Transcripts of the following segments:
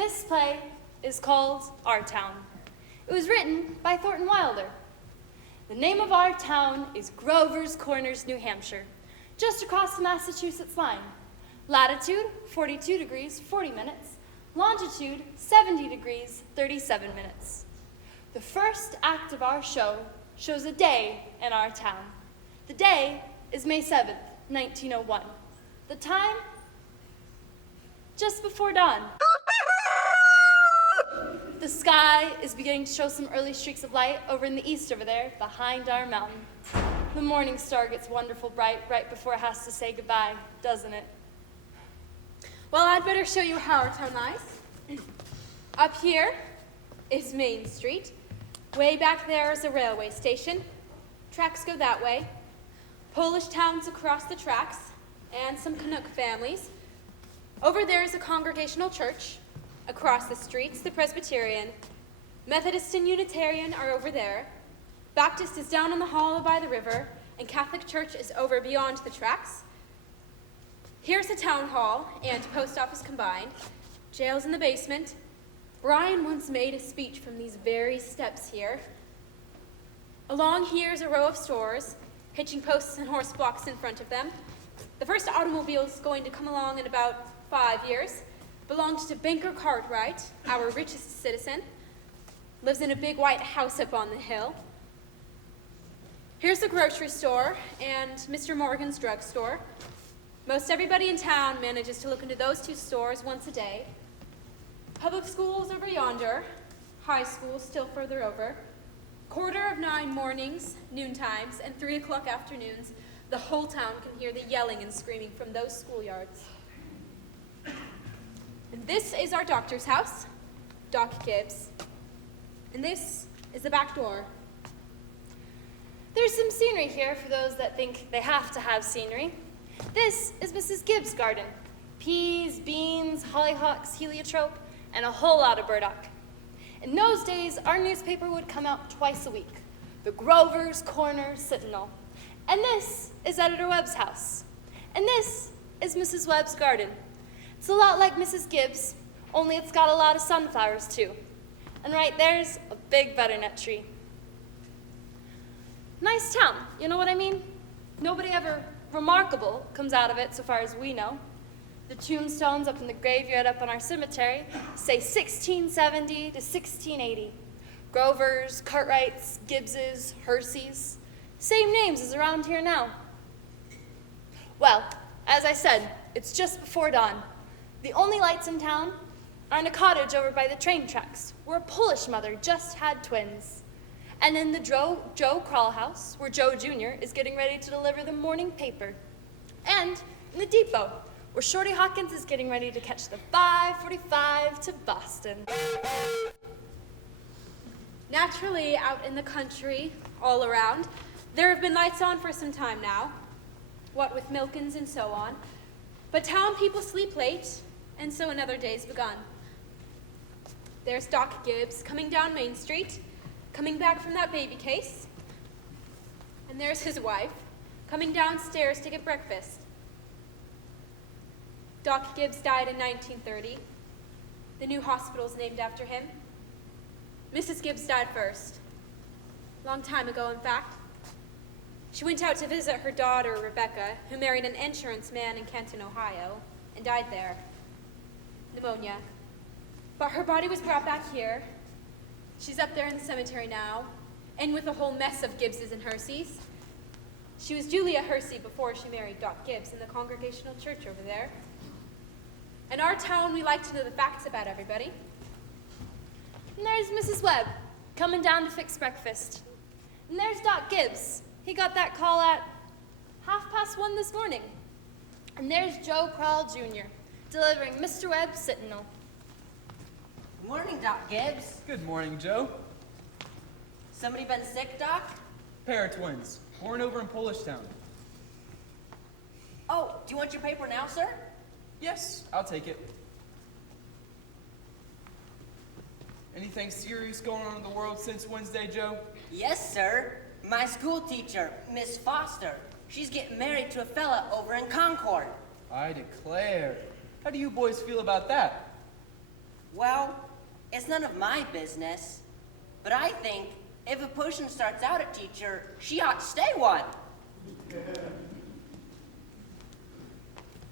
This play is called Our Town. It was written by Thornton Wilder. The name of our town is Grover's Corners, New Hampshire, just across the Massachusetts line. Latitude, 42 degrees, 40 minutes. Longitude, 70 degrees, 37 minutes. The first act of our show shows a day in our town. The day is May 7th, 1901. The time, just before dawn. The sky is beginning to show some early streaks of light over in the east over there, behind our mountain. The morning star gets wonderful bright right before it has to say goodbye, doesn't it? Well, I'd better show you how our town lies. Up here is Main Street. Way back there is a railway station. Tracks go that way. Polish towns across the tracks, and some Canuck families. Over there is a Congregational church. Across the streets, the Presbyterian. Methodist and Unitarian are over there. Baptist is down in the hollow by the river, and Catholic Church is over beyond the tracks. Here's the town hall and post office combined. Jail's in the basement. Brian once made a speech from these very steps here. Along here is a row of stores, hitching posts and horse blocks in front of them. The first automobile is going to come along in about 5 years. Belongs to Banker Cartwright, our richest citizen. Lives in a big white house up on the hill. Here's the grocery store and Mr. Morgan's drugstore. Most everybody in town manages to look into those two stores once a day. Public schools over yonder, high school still further over. 9:15 mornings, noon times, and 3 o'clock afternoons, the whole town can hear the yelling and screaming from those schoolyards. And this is our doctor's house, Doc Gibbs. And this is the back door. There's some scenery here for those that think they have to have scenery. This is Mrs. Gibbs' garden. Peas, beans, hollyhocks, heliotrope, and a whole lot of burdock. In those days, our newspaper would come out twice a week, the Grover's Corner Sentinel. And this is Editor Webb's house. And this is Mrs. Webb's garden. It's a lot like Mrs. Gibbs, only it's got a lot of sunflowers too. And right there's a big butternut tree. Nice town, you know what I mean? Nobody ever remarkable comes out of it so far as we know. The tombstones up in the graveyard up on our cemetery say 1670 to 1680. Grovers, Cartwrights, Gibbses, Herseys. Same names as around here now. Well, as I said, it's just before dawn. The only lights in town are in a cottage over by the train tracks, where a Polish mother just had twins. And in the Joe Crawl house, where Joe Jr. is getting ready to deliver the morning paper. And in the depot, where Shorty Hawkins is getting ready to catch the 5:45 to Boston. Naturally, out in the country, all around, there have been lights on for some time now, what with Milkins and so on. But town people sleep late, and so another day's begun. There's Doc Gibbs coming down Main Street, coming back from that baby case. And there's his wife, coming downstairs to get breakfast. Doc Gibbs died in 1930. The new hospital's named after him. Mrs. Gibbs died first. Long time ago, in fact. She went out to visit her daughter, Rebecca, who married an insurance man in Canton, Ohio, and died there. Pneumonia. But her body was brought back here. She's up there in the cemetery now, and with a whole mess of Gibbses and Herseys. She was Julia Hersey before she married Doc Gibbs in the Congregational church over there. In our town, we like to know the facts about everybody. And there's Mrs. Webb, coming down to fix breakfast. And there's Doc Gibbs. He got that call at 1:30 this morning. And there's Joe Crawl Jr., delivering Mr. Webb's Sentinel. Good morning, Doc Gibbs. Good morning, Joe. Somebody been sick, Doc? Pair of twins, born over in Polish Town. Oh, do you want your paper now, sir? Yes, I'll take it. Anything serious going on in the world since Wednesday, Joe? Yes, sir. My school teacher, Miss Foster, she's getting married to a fella over in Concord. I declare. How do you boys feel about that? Well, it's none of my business, but I think if a person starts out a teacher, she ought to stay one.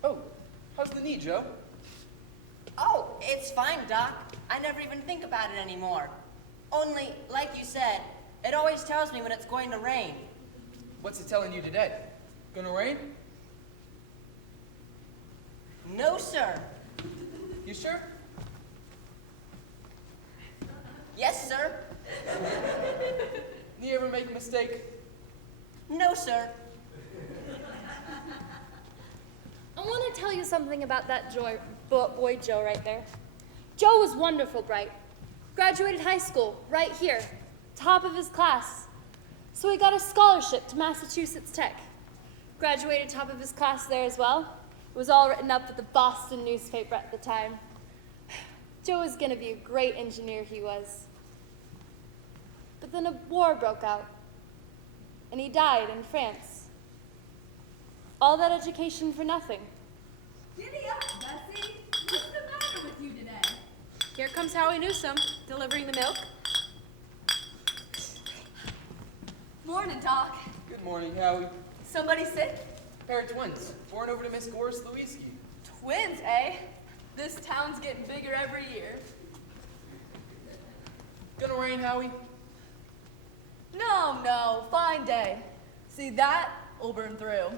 Oh, how's the knee, Joe? Oh, it's fine, Doc. I never even think about it anymore. Only, like you said, it always tells me when it's going to rain. What's it telling you today? Gonna rain? No, sir. You sure? Yes, sir. You ever make a mistake? No, sir. I want to tell you something about that boy Joe right there. Joe was wonderful bright. Graduated high school right here, top of his class. So he got a scholarship to Massachusetts Tech. Graduated top of his class there as well. It was all written up at the Boston newspaper at the time. Joe was going to be a great engineer, he was. But then a war broke out, and he died in France. All that education for nothing. Giddy up, Bessie. What's the matter with you today? Here comes Howie Newsom, delivering the milk. Morning, Doc. Good morning, Howie. Somebody sick? Pair of twins, born over to Miss Goris Lewinsky. Twins, eh? This town's getting bigger every year. Gonna rain, Howie? No, fine day. See, that will burn through.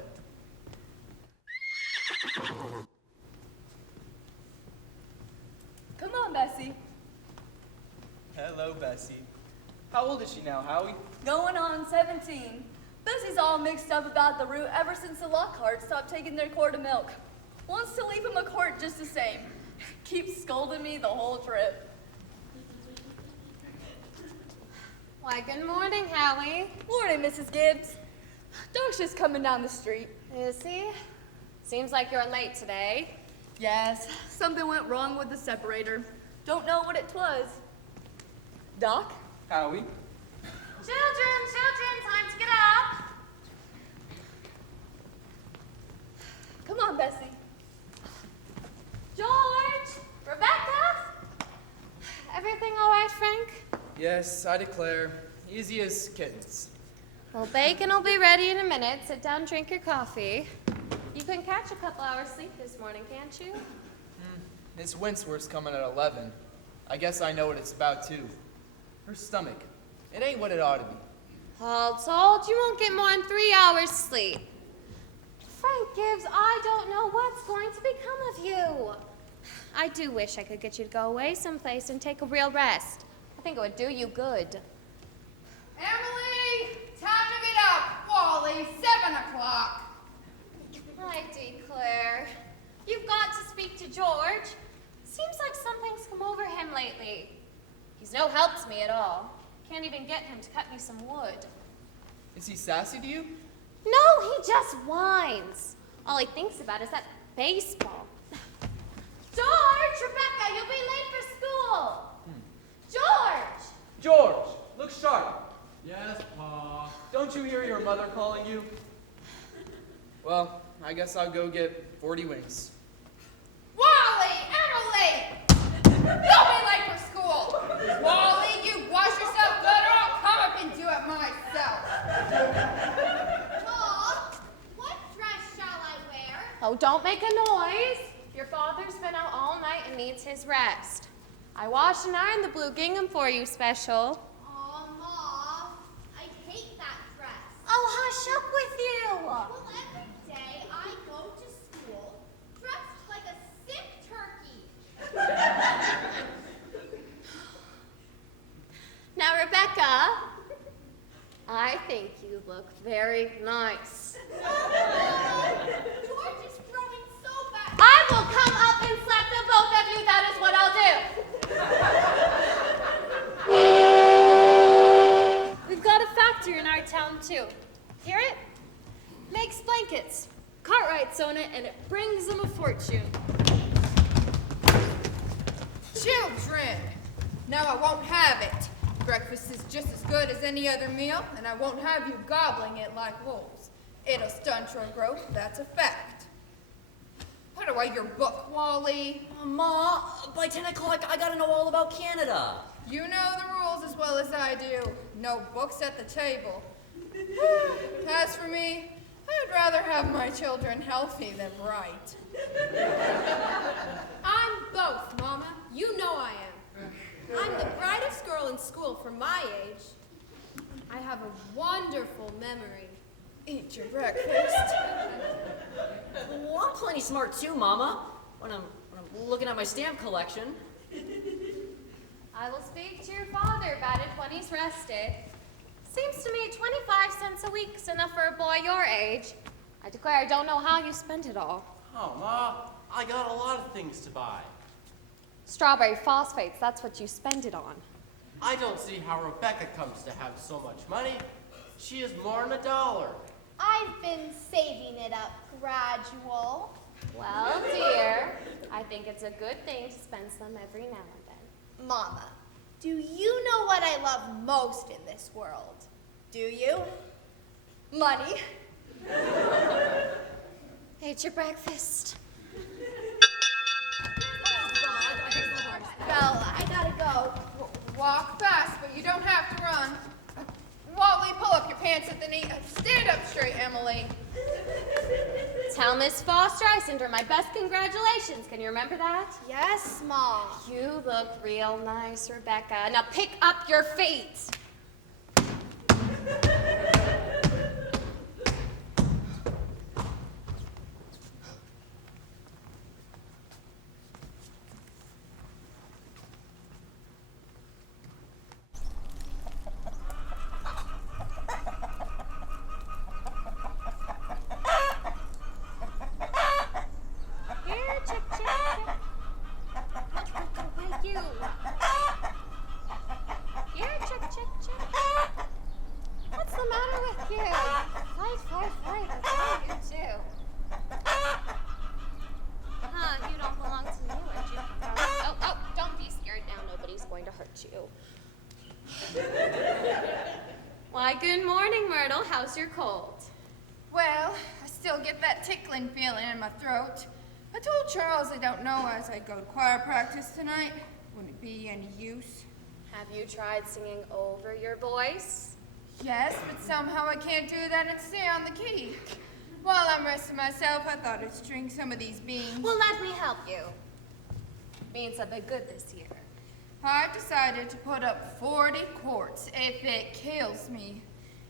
Come on, Bessie. Hello, Bessie. How old is she now, Howie? Going on 17. Bessie's all mixed up about the route ever since the Lockhart stopped taking their quart of milk. Wants to leave him a quart just the same. Keeps scolding me the whole trip. Why, good morning, Howie. Morning, Mrs. Gibbs. Doc's just coming down the street. Is he? Seems like you're late today. Yes, something went wrong with the separator. Don't know what it was. Doc? Howie? Children, time to get up. Come on, Bessie. George, Rebecca. Everything all right, Frank? Yes, I declare. Easy as kittens. Well, bacon will be ready in a minute. Sit down, drink your coffee. You can catch a couple hours sleep this morning, can't you? Miss Winsworth's coming at 11. I guess I know what it's about, too. Her stomach. It ain't what it ought to be. All told, you won't get more than 3 hours sleep. Frank Gibbs, I don't know what's going to become of you. I do wish I could get you to go away someplace and take a real rest. I think it would do you good. Emily, time to get up. Wally, 7 o'clock. I declare. You've got to speak to George. Seems like something's come over him lately. He's no help to me at all. Can't even get him to cut me some wood. Is he sassy to you? No, he just whines. All he thinks about is that baseball. George, Rebecca, you'll be late for school. George! George, look sharp. Yes, Pa. Don't you hear your mother calling you? Well, I guess I'll go get 40 wings. Wally, Emily, you'll be late for school. Wally, you wash yourself good or I'll come up and do it myself. Mom, what dress shall I wear? Oh, don't make a noise. Your father's been out all night and needs his rest. I washed and ironed the blue gingham for you, special. Aw, Ma, I hate that dress. Oh, hush up with you. Well, every day I go to school dressed like a sick turkey. Now, Rebecca, I think you look very nice. George is throwing so bad. I will come up and slap the both of you. That is what I'll do. We've got a factory in our town, too. Hear it? Makes blankets. Cartwrights own it, and it brings them a fortune. Children, now I won't have it. Breakfast is just as good as any other meal, and I won't have you gobbling it like wolves. It'll stunt your growth, that's a fact. Put away your book, Wally. Ma, Ma, by 10 o'clock, I gotta know all about Canada. You know the rules as well as I do. No books at the table. As for me, I'd rather have my children healthy than bright. I'm both, Mama. You know I am. I'm the brightest girl in school for my age. I have a wonderful memory. Eat your breakfast. Well, I'm plenty smart too, Mama. When I'm looking at my stamp collection. I will speak to your father about it when he's rested. Seems to me 25 cents a week's enough for a boy your age. I declare I don't know how you spent it all. Oh, Ma, I got a lot of things to buy. Strawberry phosphates, that's what you spend it on. I don't see how Rebecca comes to have so much money. She is more than $1. I've been saving it up gradual. Well, dear, I think it's a good thing to spend some every now and then. Mama, do you know what I love most in this world? Do you? Money. Ate your breakfast. Well, I gotta go. Walk fast, but you don't have to run. Wally, pull up your pants at the knee. Stand up straight, Emily. Tell Miss Foster I send her my best congratulations. Can you remember that? Yes, Mom. You look real nice, Rebecca. Now pick up your feet. Here, chick, chick, chick. Why you? Here, chick, chick, chick. What's the matter with you? Fight, fight, fight. That's all you do. Huh, you don't belong to me, would you? Oh, don't be scared now. Nobody's going to hurt you. Why, good morning, Myrtle. How's your cold? Well, I still get that tickling feeling in my throat. I told Charles I don't know as I go to choir practice tonight. Wouldn't it be any use? Have you tried singing over your voice? Yes, but somehow I can't do that and stay on the key. While I'm resting myself, I thought I'd string some of these beans. Well, let me help you. Means something good this year. I've decided to put up 40 quarts if it kills me.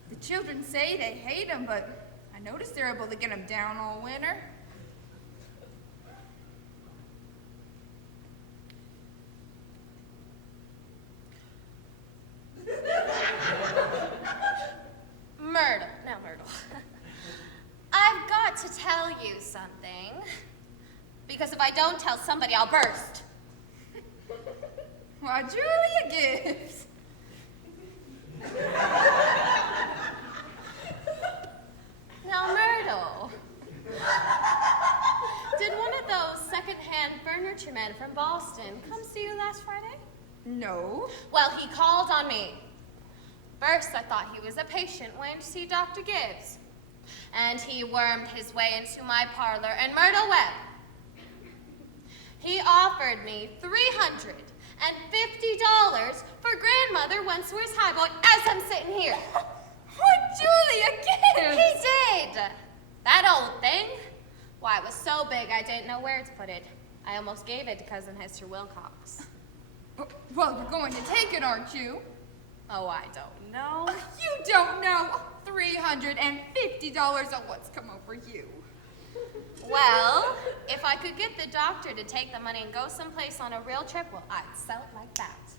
The children say they hate them, but I noticed they're able to get them down all winter. Myrtle. Now, Myrtle. I've got to tell you something. Because if I don't tell somebody, I'll burst. Why, Julia Gibbs. Now, Myrtle. Did one of those second-hand furniture men from Boston come see you last Friday? No. Well, he called on me. First, I thought he was a patient waiting to see Dr. Gibbs. And he wormed his way into my parlor, and Myrtle Webb. He offered me $350 for grandmother Wentworth's highboy as I'm sitting here. What, Julia Gibbs? He did. That old thing. Why, it was so big I didn't know where to put it. I almost gave it to Cousin Hester Wilcox. Well, you're going to take it, aren't you? Oh, I don't know. You don't know. $350 of what's come over you. Well, if I could get the doctor to take the money and go someplace on a real trip, well, I'd sell it like that.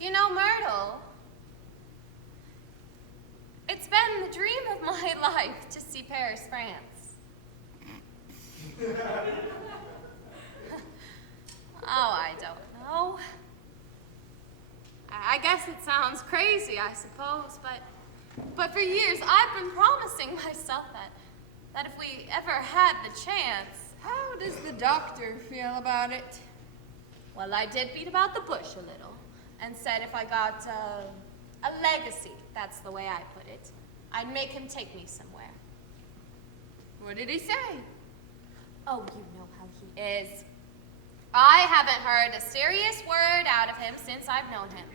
You know, Myrtle, it's been the dream of my life to see Paris, France. Oh, I don't know. I guess it sounds crazy, I suppose, but for years I've been promising myself that if we ever had the chance. How does the doctor feel about it? Well, I did beat about the bush a little and said if I got a legacy, that's the way I put it, I'd make him take me somewhere. What did he say? Oh, you know how he is. I haven't heard a serious word out of him since I've known him.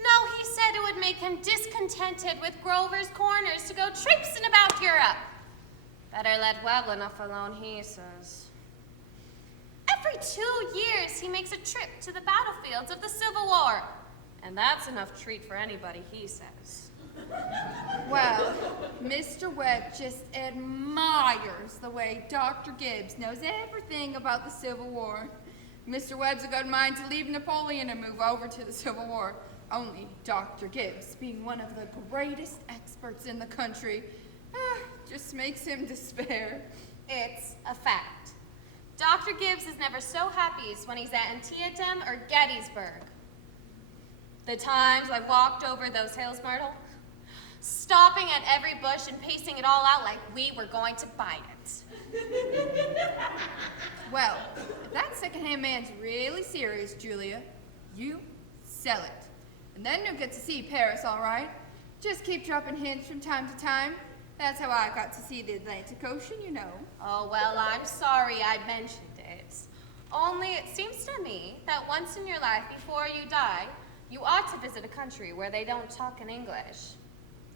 No, he said it would make him discontented with Grover's Corners to go traipsing about Europe. Better let well enough alone, he says. Every 2 years, he makes a trip to the battlefields of the Civil War. And that's enough treat for anybody, he says. Well, Mr. Webb just admires the way Dr. Gibbs knows everything about the Civil War. Mr. Webb's a good mind to leave Napoleon and move over to the Civil War. Only Dr. Gibbs, being one of the greatest experts in the country, just makes him despair. It's a fact. Dr. Gibbs is never so happy as when he's at Antietam or Gettysburg. The times I walked over those hills, Myrtle, stopping at every bush and pacing it all out like we were going to bite it. Well, if that secondhand man's really serious, Julia, you sell it. And then you'll get to see Paris, all right? Just keep dropping hints from time to time. That's how I got to see the Atlantic Ocean, you know. Oh, well, I'm sorry I mentioned it. Only it seems to me that once in your life before you die, you ought to visit a country where they don't talk in English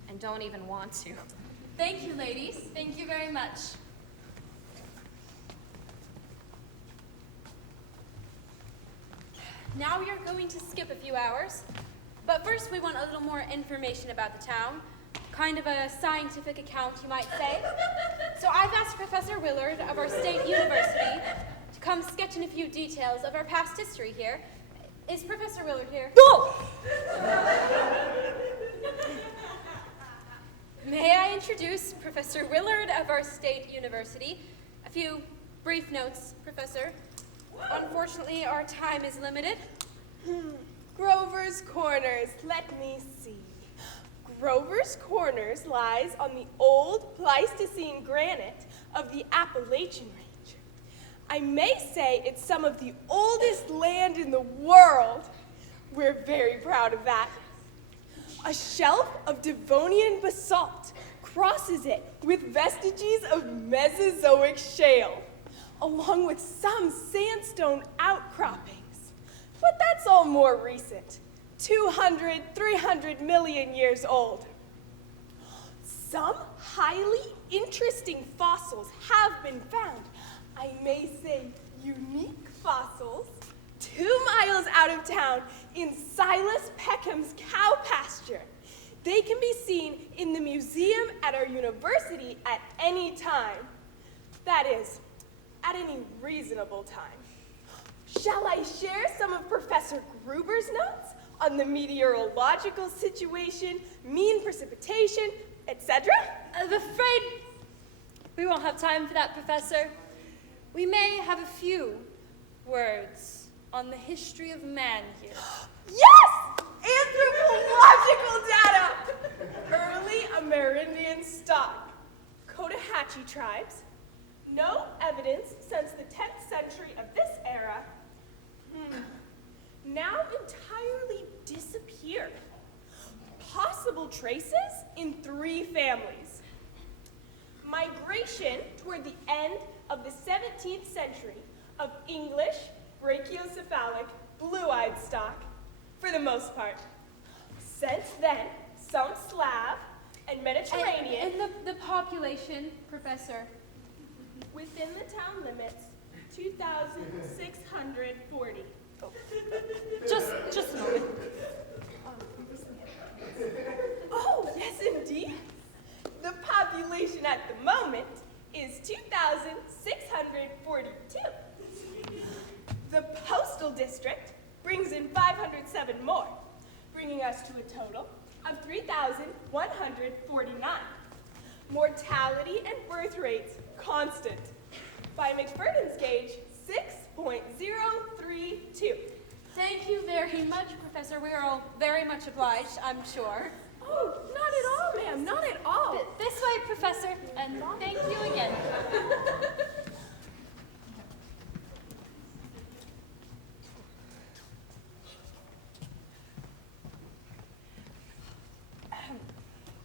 and don't even want to. Thank you, ladies. Thank you very much. Now we are going to skip a few hours, but first we want a little more information about the town. Kind of a scientific account, you might say. So I've asked Professor Willard of our state university to come sketch in a few details of our past history here. Is Professor Willard here? May I introduce Professor Willard of our state university? A few brief notes, Professor. Unfortunately, our time is limited. Grover's Corners, let me see. Grover's Corners lies on the old Pleistocene granite of the Appalachian Range. I may say it's some of the oldest land in the world. We're very proud of that. A shelf of Devonian basalt crosses it with vestiges of Mesozoic shale, along with some sandstone outcroppings. But that's all more recent, 200, 300 million years old. Some highly interesting fossils have been found. I may say unique fossils, 2 miles out of town in Silas Peckham's cow pasture. They can be seen in the museum at our university at any time. That is, at any reasonable time. Shall I share some of Professor Gruber's notes on the meteorological situation, mean precipitation, etc.? I'm afraid we won't have time for that, Professor. We may have a few words on the history of man here. Yes! Anthropological data! Early Amerindian stock. Cotahatchee tribes. No evidence since the 10th century of this era. Now entirely disappeared. Possible traces in 3 families. Migration toward the end of the 17th century of English, brachiocephalic, blue-eyed stock, for the most part. Since then, some Slav and Mediterranean. And the population, Professor? Within the town limits, 2,640. Just a moment. Oh, yes, indeed. The population at the moment is 2,642. The postal district brings in 507 more, bringing us to a total of 3,149. Mortality and birth rates constant. By McFerden's gauge, 6.032. Thank you very much, Professor. We are all very much obliged, I'm sure. Oh, not at all, ma'am, not at all. This way, Professor, and thank you again.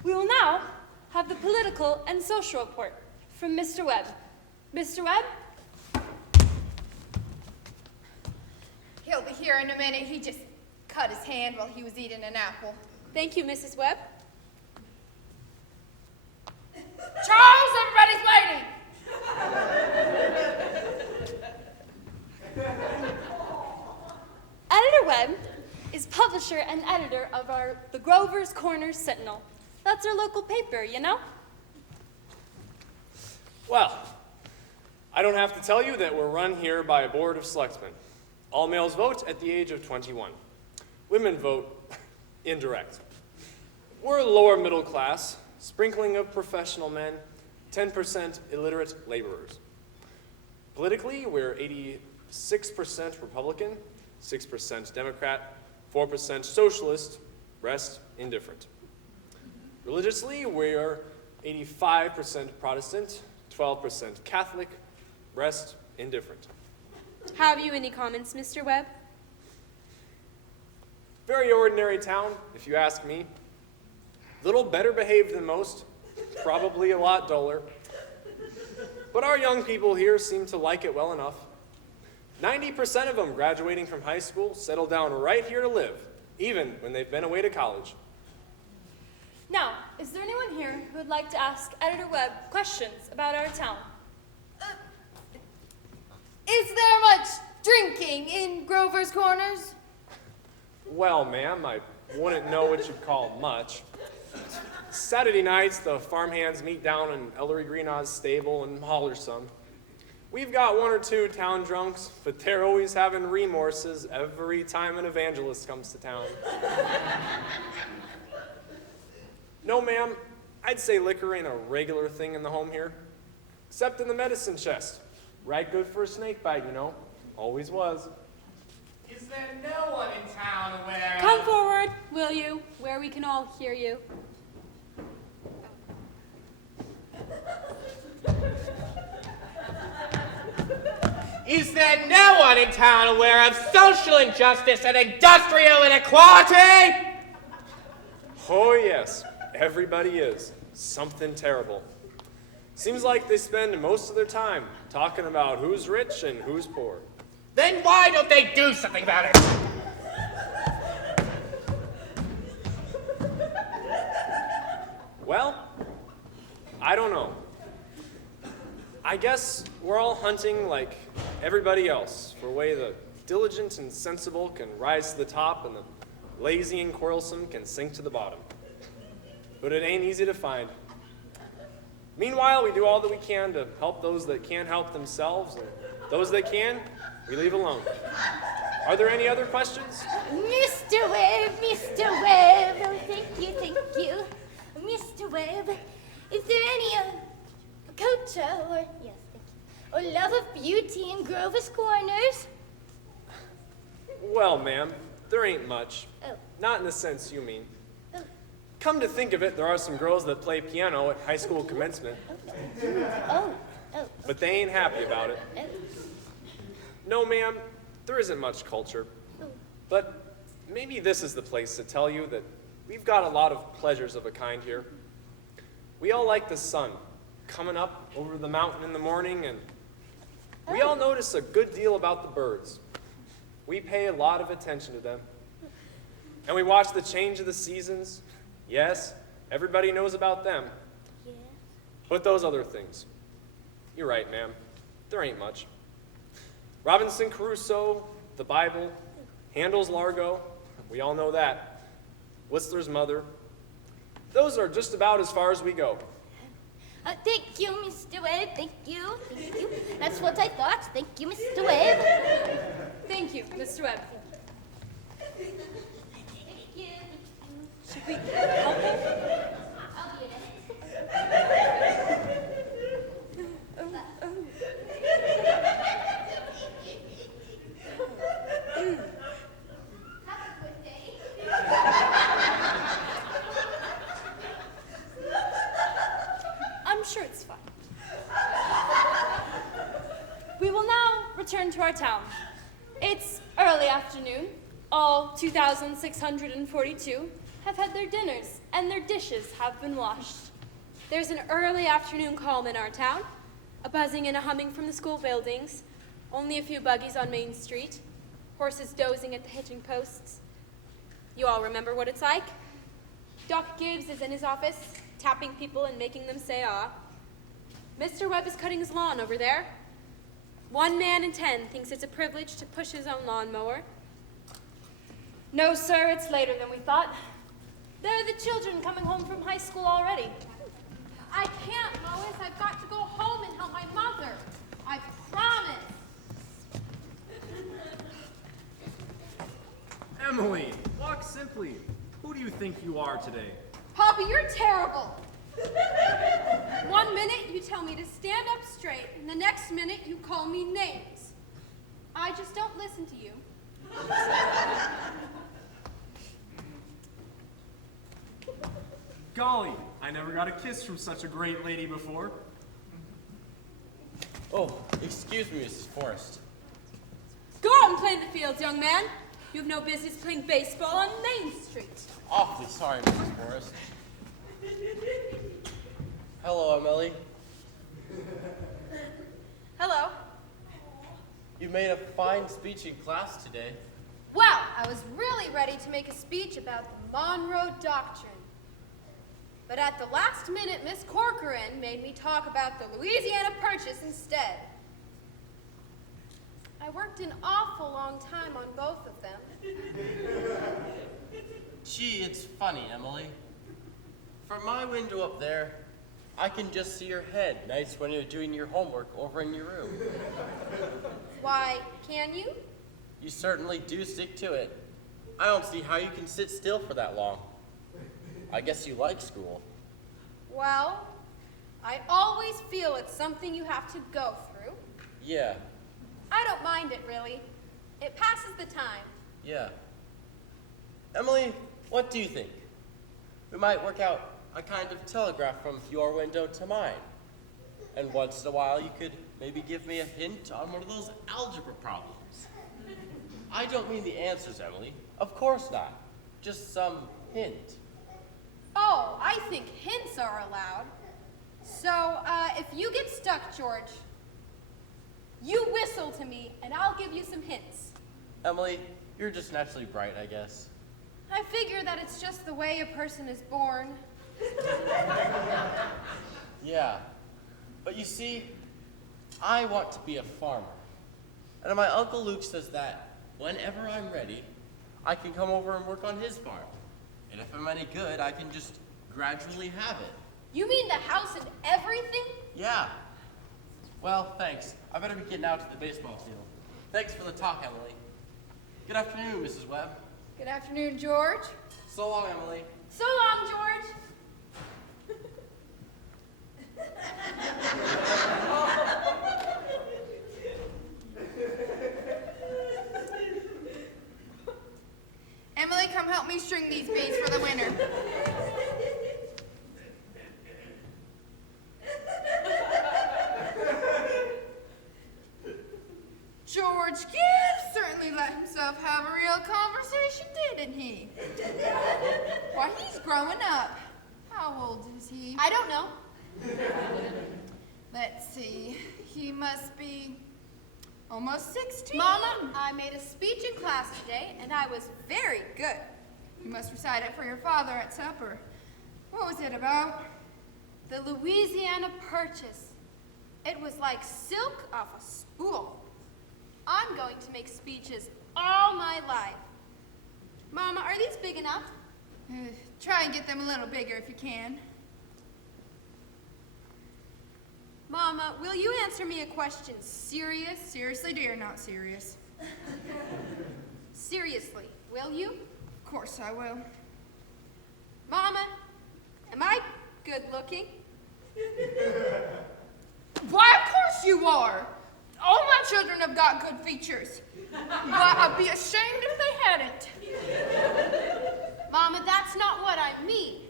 We will now have the political and social report. from Mr. Webb. Mr. Webb? He'll be here in a minute. He just cut his hand while he was eating an apple. Thank you, Mrs. Webb. Charles, everybody's waiting. Editor Webb is publisher and editor of the Grover's Corner Sentinel. That's our local paper, you know? Well, I don't have to tell you that we're run here by a board of selectmen. All males vote at the age of 21. Women vote indirect. We're lower middle class, sprinkling of professional men, 10% illiterate laborers. Politically, we're 86% Republican, 6% Democrat, 4% socialist, rest indifferent. Religiously, we are 85% Protestant, 12% Catholic, rest indifferent. Have you any comments, Mr. Webb? Very ordinary town, if you ask me. Little better behaved than most, probably a lot duller. But our young people here seem to like it well enough. 90% of them graduating from high school settle down right here to live, even when they've been away to college. Now, is there anyone here who would like to ask Editor Webb questions about our town? Is there much drinking in Grover's Corners? Well, ma'am, I wouldn't know what you'd call much. Saturday nights, the farmhands meet down in Ellery Greenaw's stable and holler some. We've got one or two town drunks, but they're always having remorses every time an evangelist comes to town. No, ma'am, I'd say liquor ain't a regular thing in the home here, except in the medicine chest. Right good for a snake bite, you know. Always was. Is there no one in town aware Come forward, will you, where we can all hear you. Is there no one in town aware of social injustice and industrial inequality? Oh, yes, everybody is. Something terrible. Seems like they spend most of their time talking about who's rich and who's poor. Then why don't they do something about it? Well, I don't know. I guess we're all hunting like everybody else for a way the diligent and sensible can rise to the top and the lazy and quarrelsome can sink to the bottom. But it ain't easy to find. Meanwhile, we do all that we can to help those that can't help themselves, and those that can, we leave alone. Are there any other questions? Mr. Webb, Mr. Webb. Oh, thank you. Mr. Webb, is there any culture or, yes, thank you, or love of beauty in Grover's Corners? Well, ma'am, there ain't much. Oh. Not in the sense you mean. Oh. Come to think of it, there are some girls that play piano at high school commencement, Oh. but they ain't happy about it. Oh. No, ma'am, there isn't much culture. Oh. But maybe this is the place to tell you that we've got a lot of pleasures of a kind here. We all like the sun coming up over the mountain in the morning, and we all notice a good deal about the birds. We pay a lot of attention to them. And we watch the change of the seasons. Yes, everybody knows about them. Yeah. But those other things, you're right, ma'am, there ain't much. Robinson Crusoe, the Bible, Handel's Largo, we all know that. Whistler's Mother. Those are just about as far as we go. Thank you, Mr. Webb. Thank you. That's what I thought. Thank you, Mr. Webb. Thank you, Mr. Webb. Thank you. Should we help him? I'll be in it. Have a good day. I'm sure it's fun. We will now return to our town. It's early afternoon. All 2,642 have had their dinners, and their dishes have been washed. There's an early afternoon calm in our town, a buzzing and a humming from the school buildings, only a few buggies on Main Street, horses dozing at the hitching posts. You all remember what it's like? Doc Gibbs is in his office, tapping people and making them say ah. Mr. Webb is cutting his lawn over there. 1 man in 10 thinks it's a privilege to push his own lawnmower. No, sir, it's later than we thought. There are the children coming home from high school already. I can't, Lois. I've got to go home and help my mother. I promise. Emily, walk simply. Who do you think you are today? Papa, you're terrible. 1 minute you tell me to stand up straight, and the next minute you call me names. I just don't listen to you. Golly, I never got a kiss from such a great lady before. Oh, excuse me, Mrs. Forrest. Go out and play in the fields, young man. You have no business playing baseball on Main Street. Awfully sorry, Mrs. Forrest. Hello, Emily. Hello. You made a fine speech in class today. Well, I was really ready to make a speech about the Monroe Doctrine. But at the last minute, Miss Corcoran made me talk about the Louisiana Purchase instead. I worked an awful long time on both of them. Gee, it's funny, Emily. From my window up there, I can just see your head nice when you're doing your homework over in your room. Why, can you? You certainly do stick to it. I don't see how you can sit still for that long. I guess you like school. Well, I always feel it's something you have to go through. Yeah, I don't mind it, really. It passes the time. yeah. Emily, what do you think? We might work out a kind of telegraph from your window to mine. And once in a while, you could maybe give me a hint on one of those algebra problems. I don't mean the answers, Emily. Of course not. Just some hint. Oh, I think hints are allowed. So, if you get stuck, George, you whistle to me, and I'll give you some hints. Emily, you're just naturally bright, I guess. I figure that it's just the way a person is born. Yeah. But you see, I want to be a farmer. And my Uncle Luke says that whenever I'm ready, I can come over and work on his farm. And if I'm any good, I can just gradually have it. You mean the house and everything? Yeah. Well, thanks. I better be getting out to the baseball field. Thanks for the talk, Emily. Good afternoon, Mrs. Webb. Good afternoon, George. So long, Emily. So long, George. Emily, come help me string these bees for the winter. George Gibbs certainly let himself have a real conversation, didn't he? Why, he's growing up. How old is he? I don't know. Let's see. He must be almost 16. Mama, I made a speech in class today, and I was very good. You must recite it for your father at supper. What was it about? The Louisiana Purchase. It was like silk off a spool. I'm going to make speeches all my life. Mama, are these big enough? Try and get them a little bigger if you can. Mama, will you answer me a question serious? Seriously, dear, not serious. Seriously, will you? Of course I will. Mama, am I good looking? Why, of course you are. All my children have got good features. Why, I'd be ashamed if they hadn't. Mama, that's not what I mean.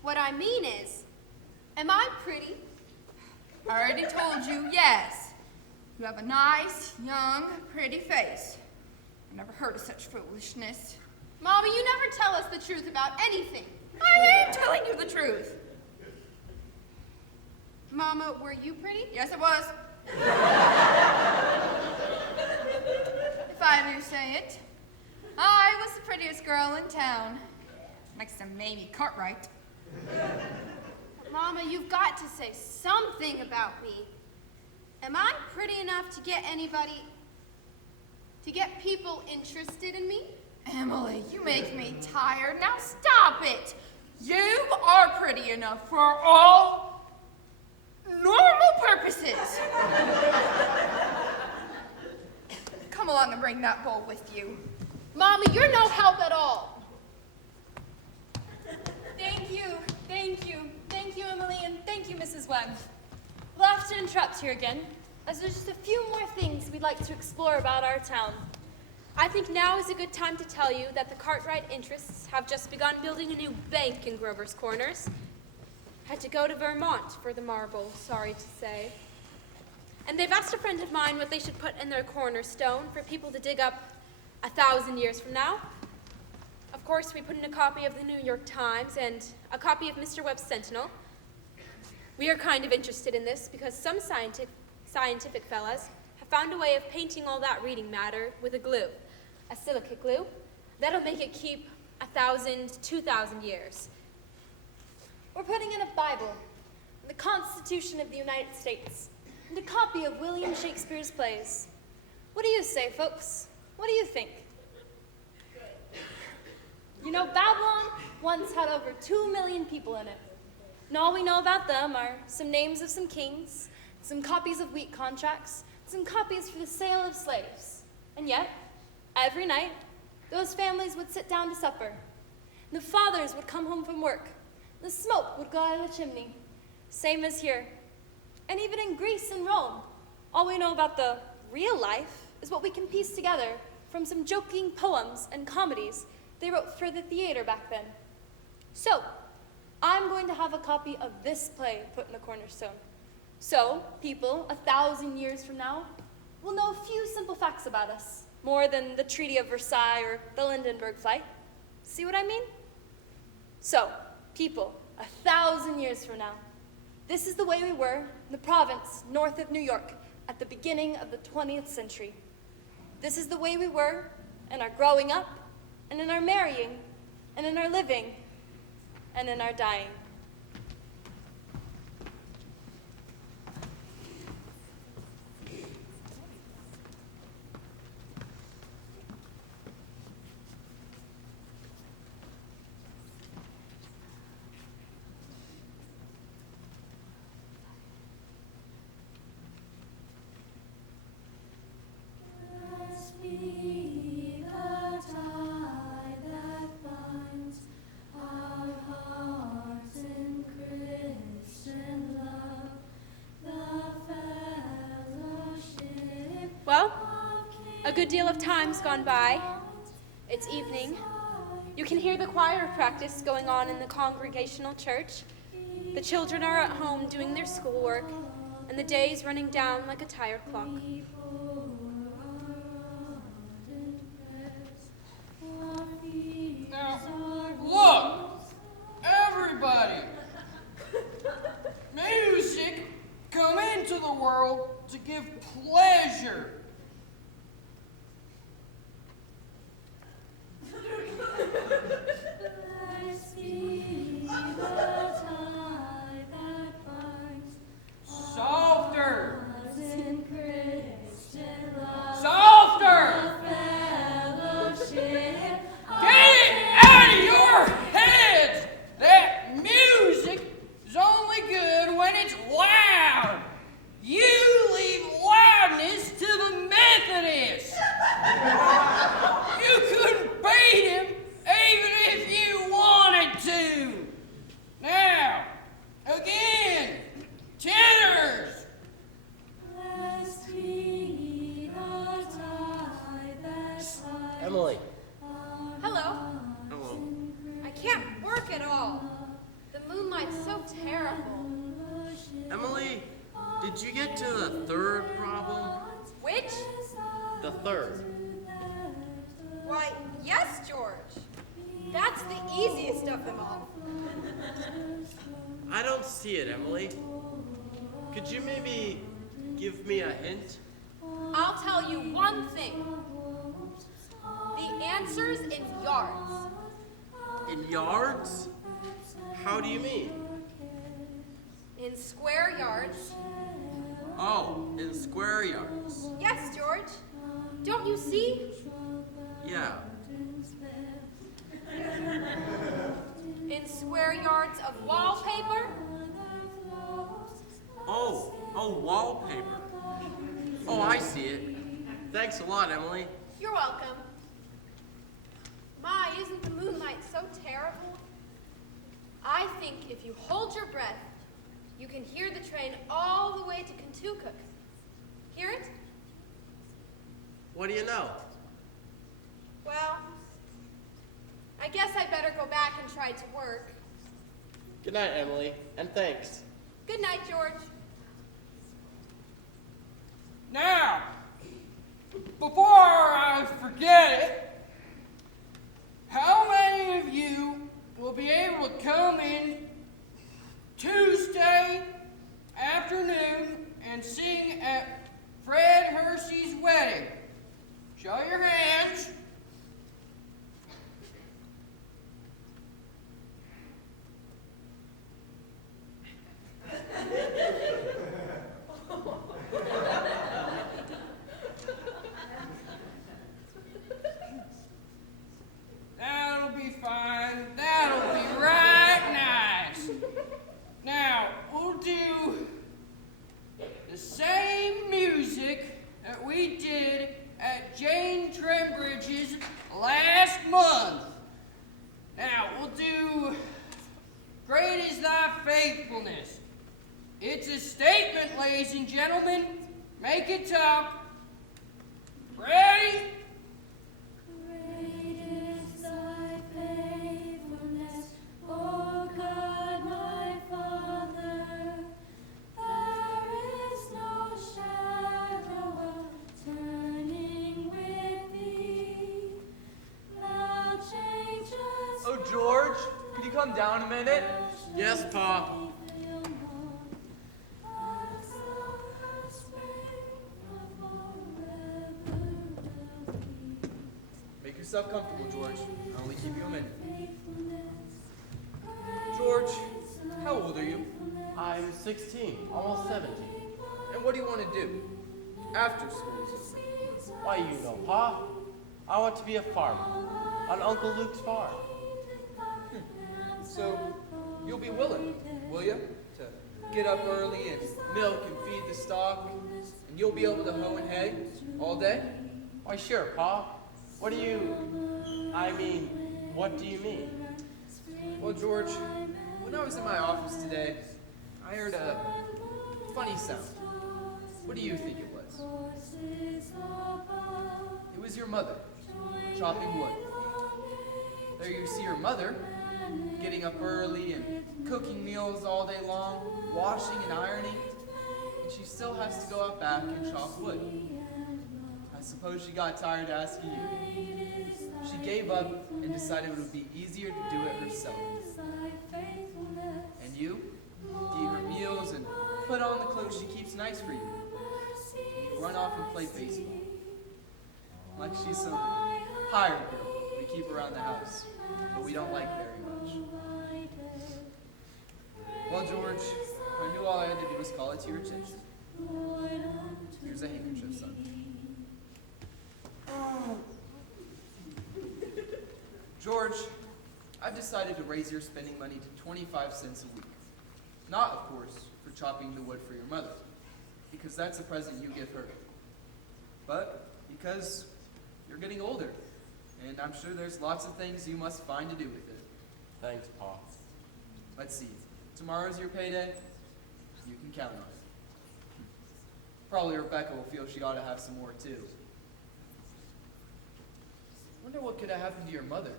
What I mean is, am I pretty? I already told you, yes. You have a nice, young, pretty face. I never heard of such foolishness. Mama, you never tell us the truth about anything. I am telling you the truth. Mama, were you pretty? Yes, I was. If I do say it. I was the prettiest girl in town. Next to Mamie Cartwright. Mama, you've got to say something about me. Am I pretty enough to get people interested in me? Emily, you make me tired. Now stop it. You are pretty enough for all normal purposes. Come along and bring that bowl with you. Mama, you're no help at all. Thank you, Emily, and thank you, Mrs. Webb. We'll have to interrupt here again, as there's just a few more things we'd like to explore about our town. I think now is a good time to tell you that the Cartwright interests have just begun building a new bank in Grover's Corners. Had to go to Vermont for the marble, sorry to say. And they've asked a friend of mine what they should put in their cornerstone for people to dig up 1,000 years from now. Of course, we put in a copy of the New York Times and a copy of Mr. Webb's Sentinel. We are kind of interested in this because some scientific fellas have found a way of painting all that reading matter with a glue, a silicate glue. That'll make it keep 1,000, 2,000 years. We're putting in a Bible, the Constitution of the United States, and a copy of William Shakespeare's plays. What do you say, folks? What do you think? You know, Babylon once had over 2 million people in it. And all we know about them are some names of some kings, some copies of wheat contracts, some copies for the sale of slaves. And yet, every night, those families would sit down to supper. And the fathers would come home from work. The smoke would go out of the chimney. Same as here. And even in Greece and Rome, all we know about the real life is what we can piece together from some joking poems and comedies they wrote for the theater back then. So, I'm going to have a copy of this play put in a cornerstone. So, people 1,000 years from now will know a few simple facts about us, more than the Treaty of Versailles or the Lindenberg flight. See what I mean? So, people 1,000 years from now, this is the way we were in the province north of New York at the beginning of the 20th century. This is the way we were in our growing up, and in our marrying, and in our living, and in our dying. Well, a good deal of time's gone by. It's evening. You can hear the choir practice going on in the Congregational Church. The children are at home doing their schoolwork, and the day's running down like a tired clock. Now, look, everybody. Music come into the world to give pleasure. Softer. Softer. Get it out of your heads! That music is only good when it's loud. You leave loudness to the Methodists. You couldn't beat him even if you wanted to. Now, again, tenors. Emily. Hello. Hello. I can't work at all. The moonlight's so terrible. Emily, did you get to the third problem? Which? The third. Why, yes, George. That's the easiest of them all. I don't see it, Emily. Could you maybe give me a hint? I'll tell you one thing. The answer's in yards. In yards? How do you mean? In square yards. Oh, in square yards. Yes, George. Don't you see? Yeah. In square yards of wallpaper. Oh, wallpaper. Oh, I see it. Thanks a lot, Emily. You're welcome. My, isn't the moonlight so terrible? I think if you hold your breath, you can hear the train all the way to Kentucky. Hear it? What do you know? Well, I guess I better go back and try to work. Good night, Emily, and thanks. Good night, George. Now, before I forget it, how many of you will be able to come in Tuesday afternoon and sing at Fred Hersey's wedding? Show your hands. That'll be fine. That'll be right nice. Now, we'll do the same music that we did at Jane Trembridge's last month. Now, we'll do Great is Thy Faithfulness. It's a statement, ladies and gentlemen. Make it talk. Ready? Great is thy faithfulness, O God my Father. There is no shadow of turning with thee. Thou changest. Oh, George, could you come down a minute? Yes, Pa. Make yourself comfortable, George. I'll only keep you a minute. George, how old are you? I'm 16, almost 17. And what do you want to do after school is over? Why, you know, Pa. I want to be a farmer on Uncle Luke's farm. So, you'll be willing, will you, to get up early and milk and feed the stock, and you'll be able to hoe and hay all day? Why, sure, Pa. What do you mean? Well, George, when I was in my office today, I heard a funny sound. What do you think it was? It was your mother, chopping wood. There you see your mother, getting up early and cooking meals all day long, washing and ironing, and she still has to go out back and chop wood. I suppose she got tired asking you. She gave up and decided it would be easier to do it herself. And you eat her meals and put on the clothes she keeps nice for you. Run off and play baseball. Like she's some hired girl we keep around the house, but we don't like very much. Well, George, I knew all I had to do was call it to your attention. Here's a handkerchief, son. George, I've decided to raise your spending money to 25 cents a week. Not, of course, for chopping the wood for your mother, because that's a present you give her. But because you're getting older, and I'm sure there's lots of things you must find to do with it. Thanks, Pa. Let's see. Tomorrow's your payday. You can count on it. Probably Rebecca will feel she ought to have some more, too. Wonder what could have happened to your mother.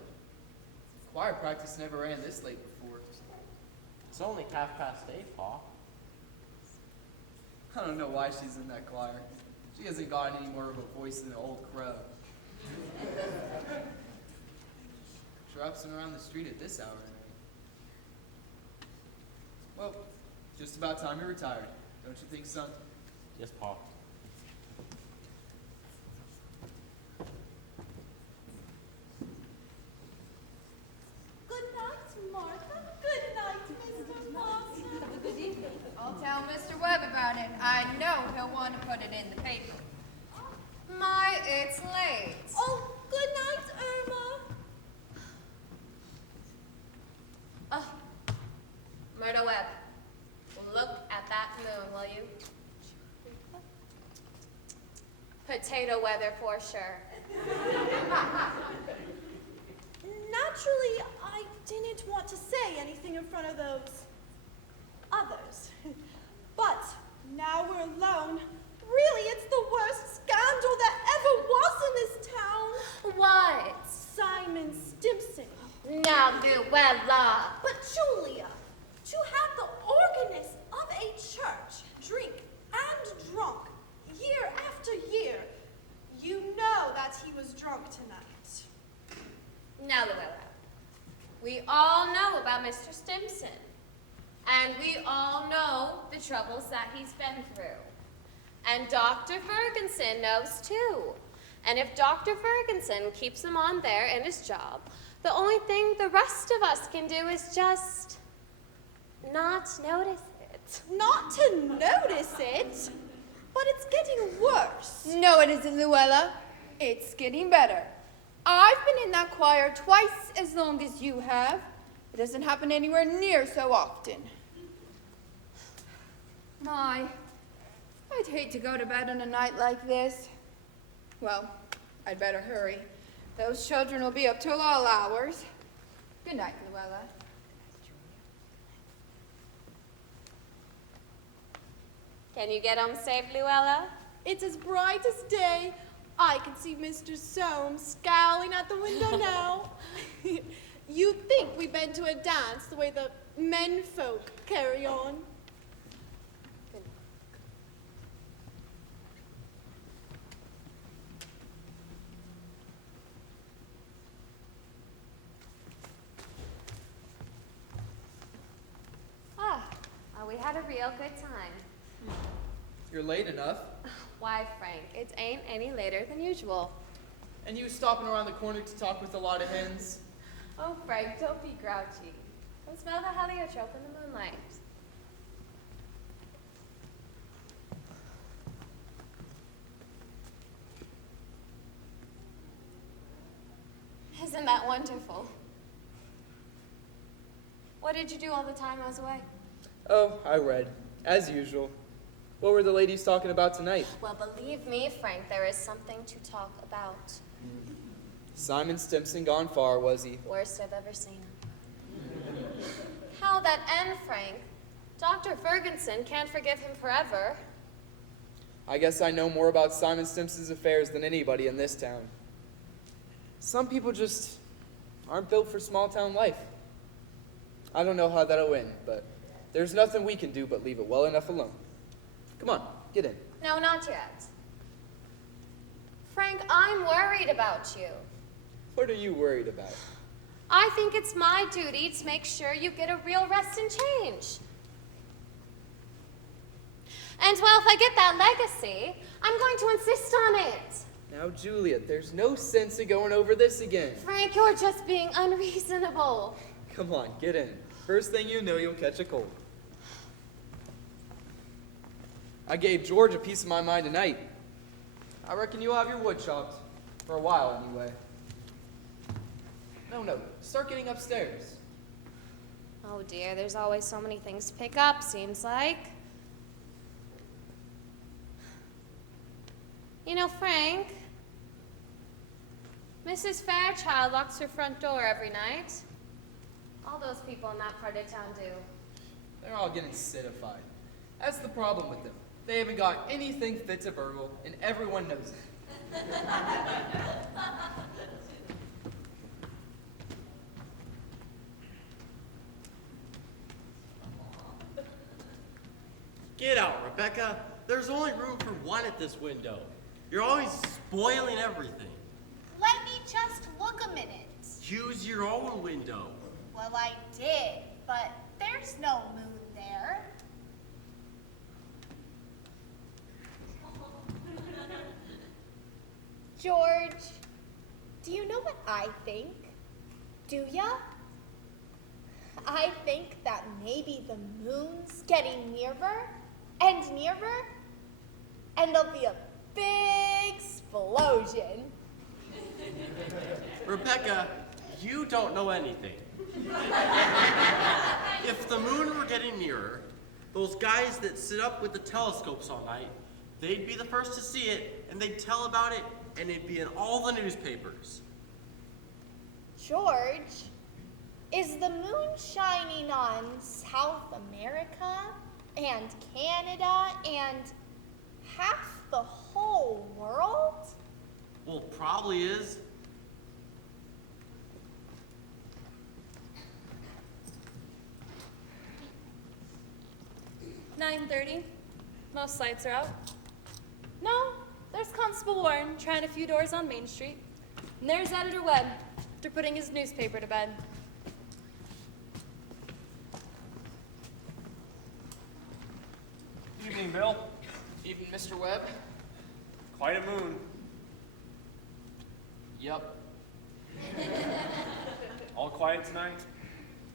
Choir practice never ran this late before. It's only 8:30, Pa. I don't know why she's in that choir. She hasn't gotten any more of a voice than an old crow. Drops around the street at this hour of night. Well, just about time you retired. Don't you think, son? Yes, Pa. Good night, Martha. Good night, Mr. Foster. Good evening. I'll tell Mr. Webb about it. I know he'll want to put it in the paper. My, it's late. Oh, good night, Irma. Oh, Myrtle Webb, look at that moon, will you? Potato weather for sure. Naturally, I didn't want to say anything in front of those others. But now we're alone. Really, it's the worst scandal that ever was in this town. What? Simon Stimpson. Now, Luella. But Julia, to have the organist of a church drink and drunk year after year, you know that he was drunk tonight. Now, Luella, we all know about Mr. Stimpson. And we all know the troubles that he's been through. And Dr. Ferguson knows too. And if Dr. Ferguson keeps him on there in his job, the only thing the rest of us can do is just not notice it. Not to notice it, but it's getting worse. No, it isn't, Luella. It's getting better. I've been in that choir twice as long as you have. It doesn't happen anywhere near so often. My, I'd hate to go to bed on a night like this. Well, I'd better hurry. Those children will be up till all hours. Good night, Luella. Can you get home safe, Luella? It's as bright as day. I can see Mr. Soames scowling at the window now. You'd think we've been to a dance the way the men folk carry on. We had a real good time. You're late enough. Why, Frank, it ain't any later than usual. And you stopping around the corner to talk with a lot of hens? Oh, Frank, don't be grouchy. I smell the heliotrope in the moonlight. Isn't that wonderful? What did you do all the time I was away? Oh, I read. As usual. What were the ladies talking about tonight? Well, believe me, Frank, there is something to talk about. Simon Stimpson gone far, was he? Worst I've ever seen him. How'd that end, Frank? Dr. Ferguson can't forgive him forever. I guess I know more about Simon Stimpson's affairs than anybody in this town. Some people just aren't built for small town life. I don't know how that'll end, but there's nothing we can do but leave it well enough alone. Come on, get in. No, not yet. Frank, I'm worried about you. What are you worried about? I think it's my duty to make sure you get a real rest and change. And well, if I get that legacy, I'm going to insist on it. Now, Juliet, there's no sense in going over this again. Frank, you're just being unreasonable. Come on, get in. First thing you know, you'll catch a cold. I gave George a piece of my mind tonight. I reckon you'll have your wood chopped. For a while, anyway. No, start getting upstairs. Oh dear, there's always so many things to pick up, seems like. You know, Frank, Mrs. Fairchild locks her front door every night. All those people in that part of town do. They're all getting citified. That's the problem with them. They haven't got anything fit to burgle, and everyone knows it. Get out, Rebecca. There's only room for one at this window. You're always spoiling everything. Let me just look a minute. Use your own window. Well, I did, but there's no moon there. George, do you know what I think? Do ya? I think that maybe the moon's getting nearer and nearer, and there'll be a big explosion. Rebecca, you don't know anything. If the moon were getting nearer, those guys that sit up with the telescopes all night, they'd be the first to see it, and they'd tell about it, and it'd be in all the newspapers. George, is the moon shining on South America and Canada and half the whole world? Well, probably is. 9:30. Most lights are out. No, there's Constable Warren trying a few doors on Main Street. And there's Editor Webb after putting his newspaper to bed. Evening, Bill. Evening, Mr. Webb. Quite a moon. Yup. All quiet tonight?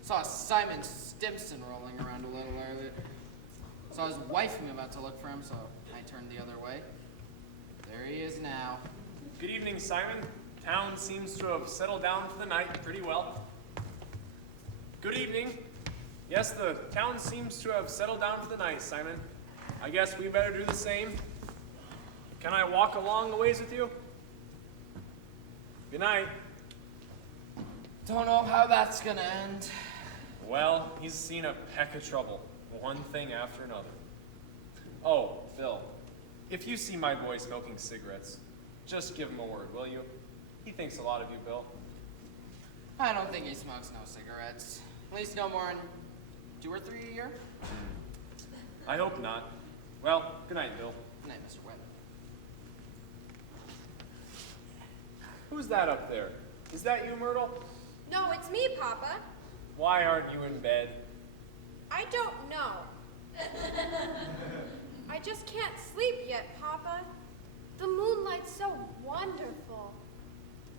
Saw Simon Stimson rolling around a little earlier. Saw his wife and me about to look for him, so I turned the other way. There he is now. Good evening, Simon. Town seems to have settled down for the night pretty well. Good evening. Yes, the town seems to have settled down for the night, Simon. I guess we better do the same. Can I walk along the ways with you? Good night. Don't know how that's gonna end. Well, he's seen a peck of trouble, one thing after another. Oh, Bill, if you see my boy smoking cigarettes, just give him a word, will you? He thinks a lot of you, Bill. I don't think he smokes no cigarettes. At least no more than 2 or 3 a year. I hope not. Well, good night, Bill. Good night, Mr. Webb. Who's that up there? Is that you, Myrtle? No, it's me, Papa. Why aren't you in bed? I don't know. I just can't sleep yet, Papa. The moonlight's so wonderful.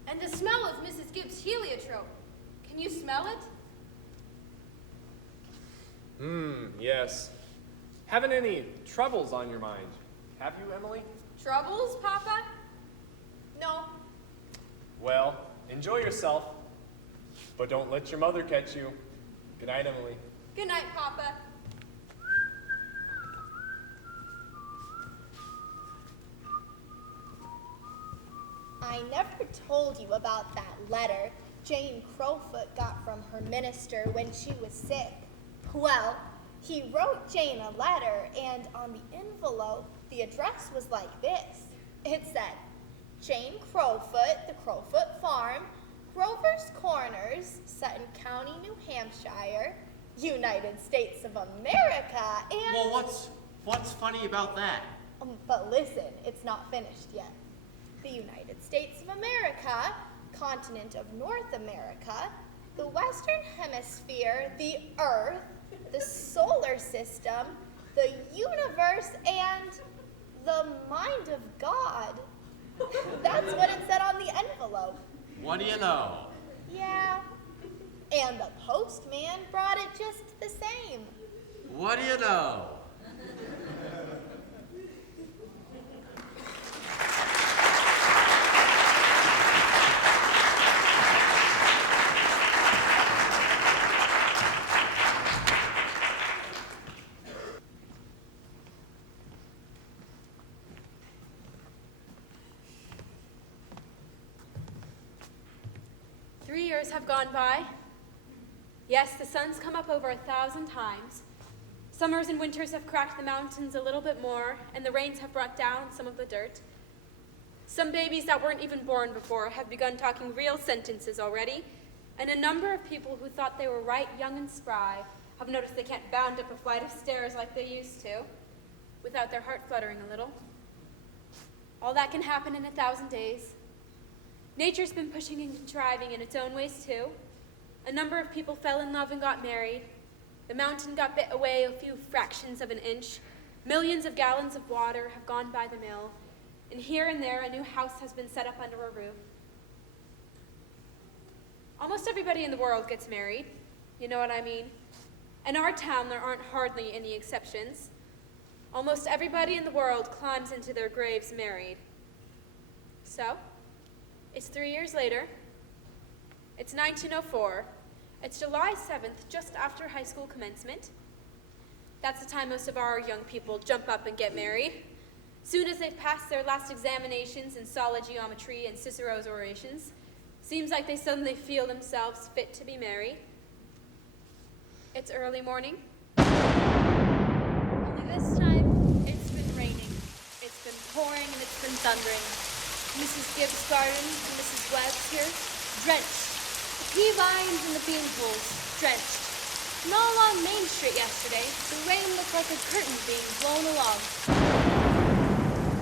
And the smell of Mrs. Gibbs' heliotrope. Can you smell it? Yes. Haven't any troubles on your mind, have you, Emily? Troubles, Papa? No. Well, enjoy yourself, but don't let your mother catch you. Good night, Emily. Good night, Papa. I never told you about that letter Jane Crowfoot got from her minister when she was sick. Well, he wrote Jane a letter, and on the envelope, the address was like this. It said, Jane Crowfoot, the Crowfoot Farm, Grover's Corners, Sutton County, New Hampshire, United States of America, and... Well, what's funny about that? But listen, it's not finished yet. The United States of America, continent of North America, the Western Hemisphere, the Earth, the solar system, the universe, and the mind of God. That's what it said on the envelope. What do you know? Yeah. And the postman brought it just the same. What do you know? Have gone by. Yes, the sun's come up over 1,000 times. Summers and winters have cracked the mountains a little bit more, and the rains have brought down some of the dirt. Some babies that weren't even born before have begun talking real sentences already, and a number of people who thought they were right young and spry have noticed they can't bound up a flight of stairs like they used to, without their heart fluttering a little. All that can happen in 1,000 days. Nature's been pushing and contriving in its own ways, too. A number of people fell in love and got married. The mountain got bit away a few fractions of an inch. Millions of gallons of water have gone by the mill. and here and there a new house has been set up under a roof. Almost everybody in the world gets married, you know what I mean? In our town, there aren't hardly any exceptions. Almost everybody in the world climbs into their graves married. So, it's 3 years later. It's 1904. It's July 7th, just after high school commencement. That's the time most of our young people jump up and get married. Soon as they've passed their last examinations in solid geometry and Cicero's orations, seems like they suddenly feel themselves fit to be married. It's early morning. Only this time, it's been raining. It's been pouring and it's been thundering. Mrs. Gibbs' garden and Mrs. Webb's here, drenched. The pea vines and the bean pools, drenched. And all along Main Street yesterday, the rain looked like a curtain being blown along.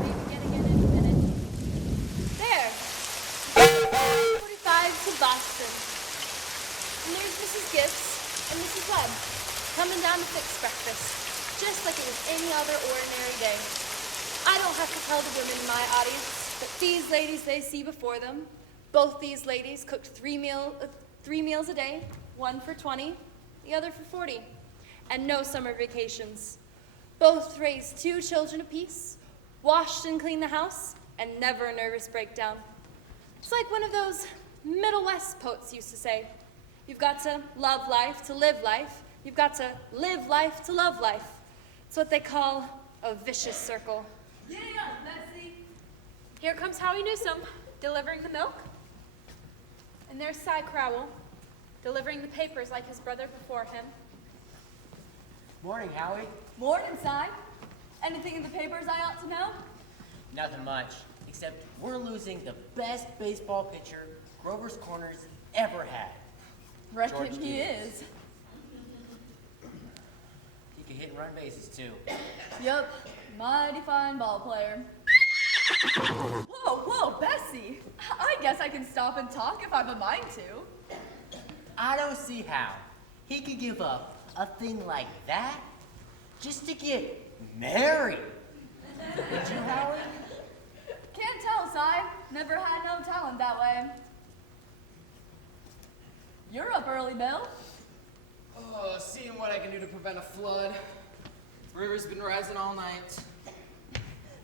Maybe yet again in a minute. There! 45 to Boston. And there's Mrs. Gibbs and Mrs. Webb coming down to fix breakfast, just like it was any other ordinary day. I don't have to tell the women in my audience that these ladies they see before them, both these ladies cooked three meals a day, one for 20, the other for 40, and no summer vacations. Both raised 2 children apiece, washed and cleaned the house, and never a nervous breakdown. It's like one of those Middle West poets used to say, you've got to love life to live life. You've got to live life to love life. It's what they call a vicious circle. Yeah, Leslie. Here comes Howie Newsom, delivering the milk. And there's Cy Crowell, delivering the papers like his brother before him. Morning, Howie. Morning, Si. Anything in the papers I ought to know? Nothing much, except we're losing the best baseball pitcher Grover's Corners ever had. Reckon George he Gibbs. is. He could hit and run bases, too. Yup, mighty fine ball player. Whoa, Bessie. I guess I can stop and talk if I've a mind to. I don't see how he could give up a thing like that just to get married. Would you, Howie? Can't tell, Si. Never had no talent that way. You're up early, Bill. Oh, seeing what I can do to prevent a flood. River's been rising all night.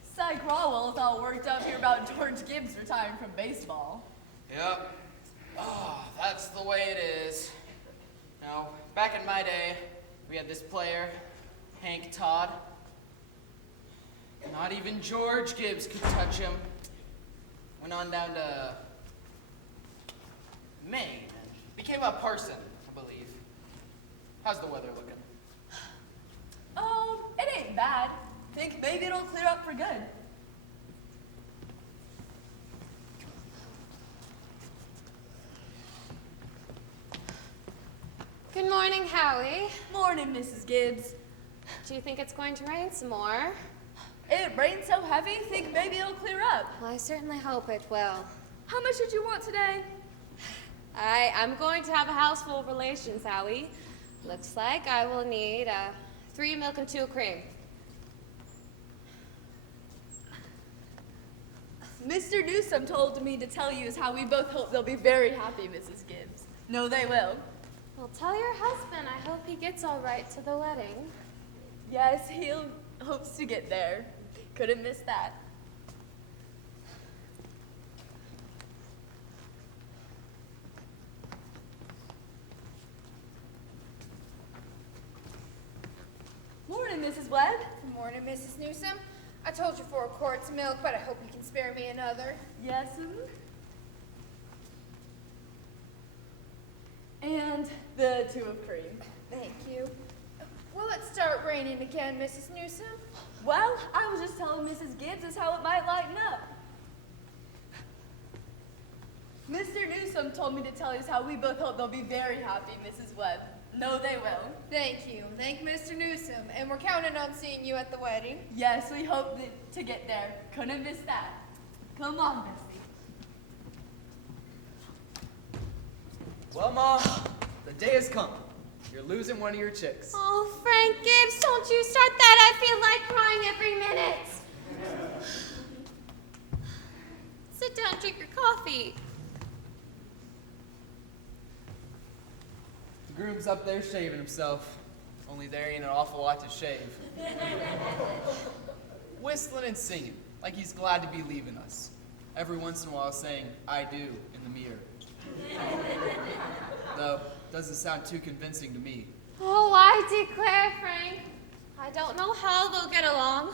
Si Crowell is all worked up here about George Gibbs retiring from baseball. Yep. Oh, that's the way it is. Now, back in my day, we had this player, Hank Todd. Not even George Gibbs could touch him. Went on down to Maine and became a parson, I believe. How's the weather looking? Oh, it ain't bad. Think maybe it'll clear up for good. Good morning, Howie. Morning, Mrs. Gibbs. Do you think it's going to rain some more? It rained so heavy, think maybe it'll clear up. Well, I certainly hope it will. How much did you want today? I'm going to have a house full of relations, Howie. Looks like I will need 3 milk and 2 cream. Mr. Newsom told me to tell you is how we both hope they'll be very happy, Mrs. Gibbs. No, they will. Well, tell your husband I hope he gets all right to the wedding. Yes, he'll hopes to get there. Couldn't miss that. Morning, Mrs. Webb. Good morning, Mrs. Newsom. I told you 4 quarts of milk, but I hope you can spare me another. Yes, and the 2 of cream. Thank you. Will it start raining again, Mrs. Newsom? Well, I was just telling Mrs. Gibbs is how it might lighten up. Mr. Newsom told me to tell you how we both hope they'll be very happy, Mrs. Webb. No, they will. Thank you. Thank Mr. Newsom. And we're counting on seeing you at the wedding. Yes, we hope to get there. Couldn't miss that. Come on, Bessie. Well, Mom, the day has come. You're losing one of your chicks. Oh, Frank Gibbs, don't you start that. I feel like crying every minute. coffee. The groom's up there shaving himself. Only there ain't an awful lot to shave. Whistling and singing, like he's glad to be leaving us. Every once in a while saying, "I do," in the mirror. Though, doesn't sound too convincing to me. Oh, I declare, Frank, I don't know how they'll get along.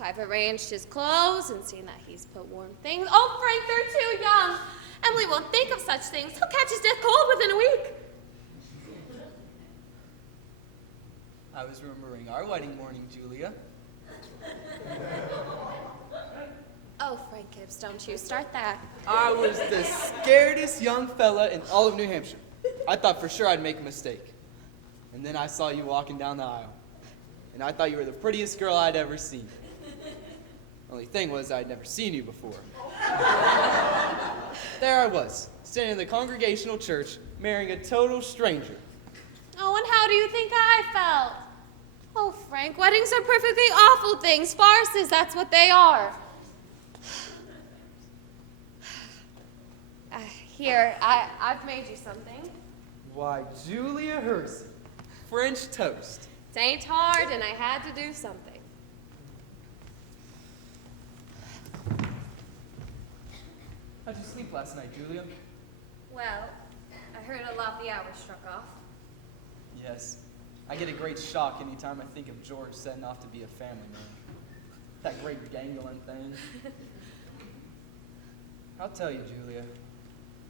I've arranged his clothes and seen that he's put warm things. Oh, Frank, they're too young. Emily won't think of such things. He'll catch his death cold within a week. I was remembering our wedding morning, Julia. Oh, Frank Gibbs, don't you start that. I was the scaredest young fella in all of New Hampshire. I thought for sure I'd make a mistake. And then I saw you walking down the aisle. And I thought you were the prettiest girl I'd ever seen. Only thing was I'd never seen you before. There I was, standing in the Congregational Church, marrying a total stranger. Oh, and how do you think I felt? Oh, Frank, weddings are perfectly awful things. Farces, that's what they are. Here, I've made you something. Why, Julia Hersey, French toast. It ain't hard, and I had to do something. How'd you sleep last night, Julia? Well, I heard a lot of the hours struck off. Yes. I get a great shock anytime I think of George setting off to be a family man. That great gangling thing. I'll tell you, Julia,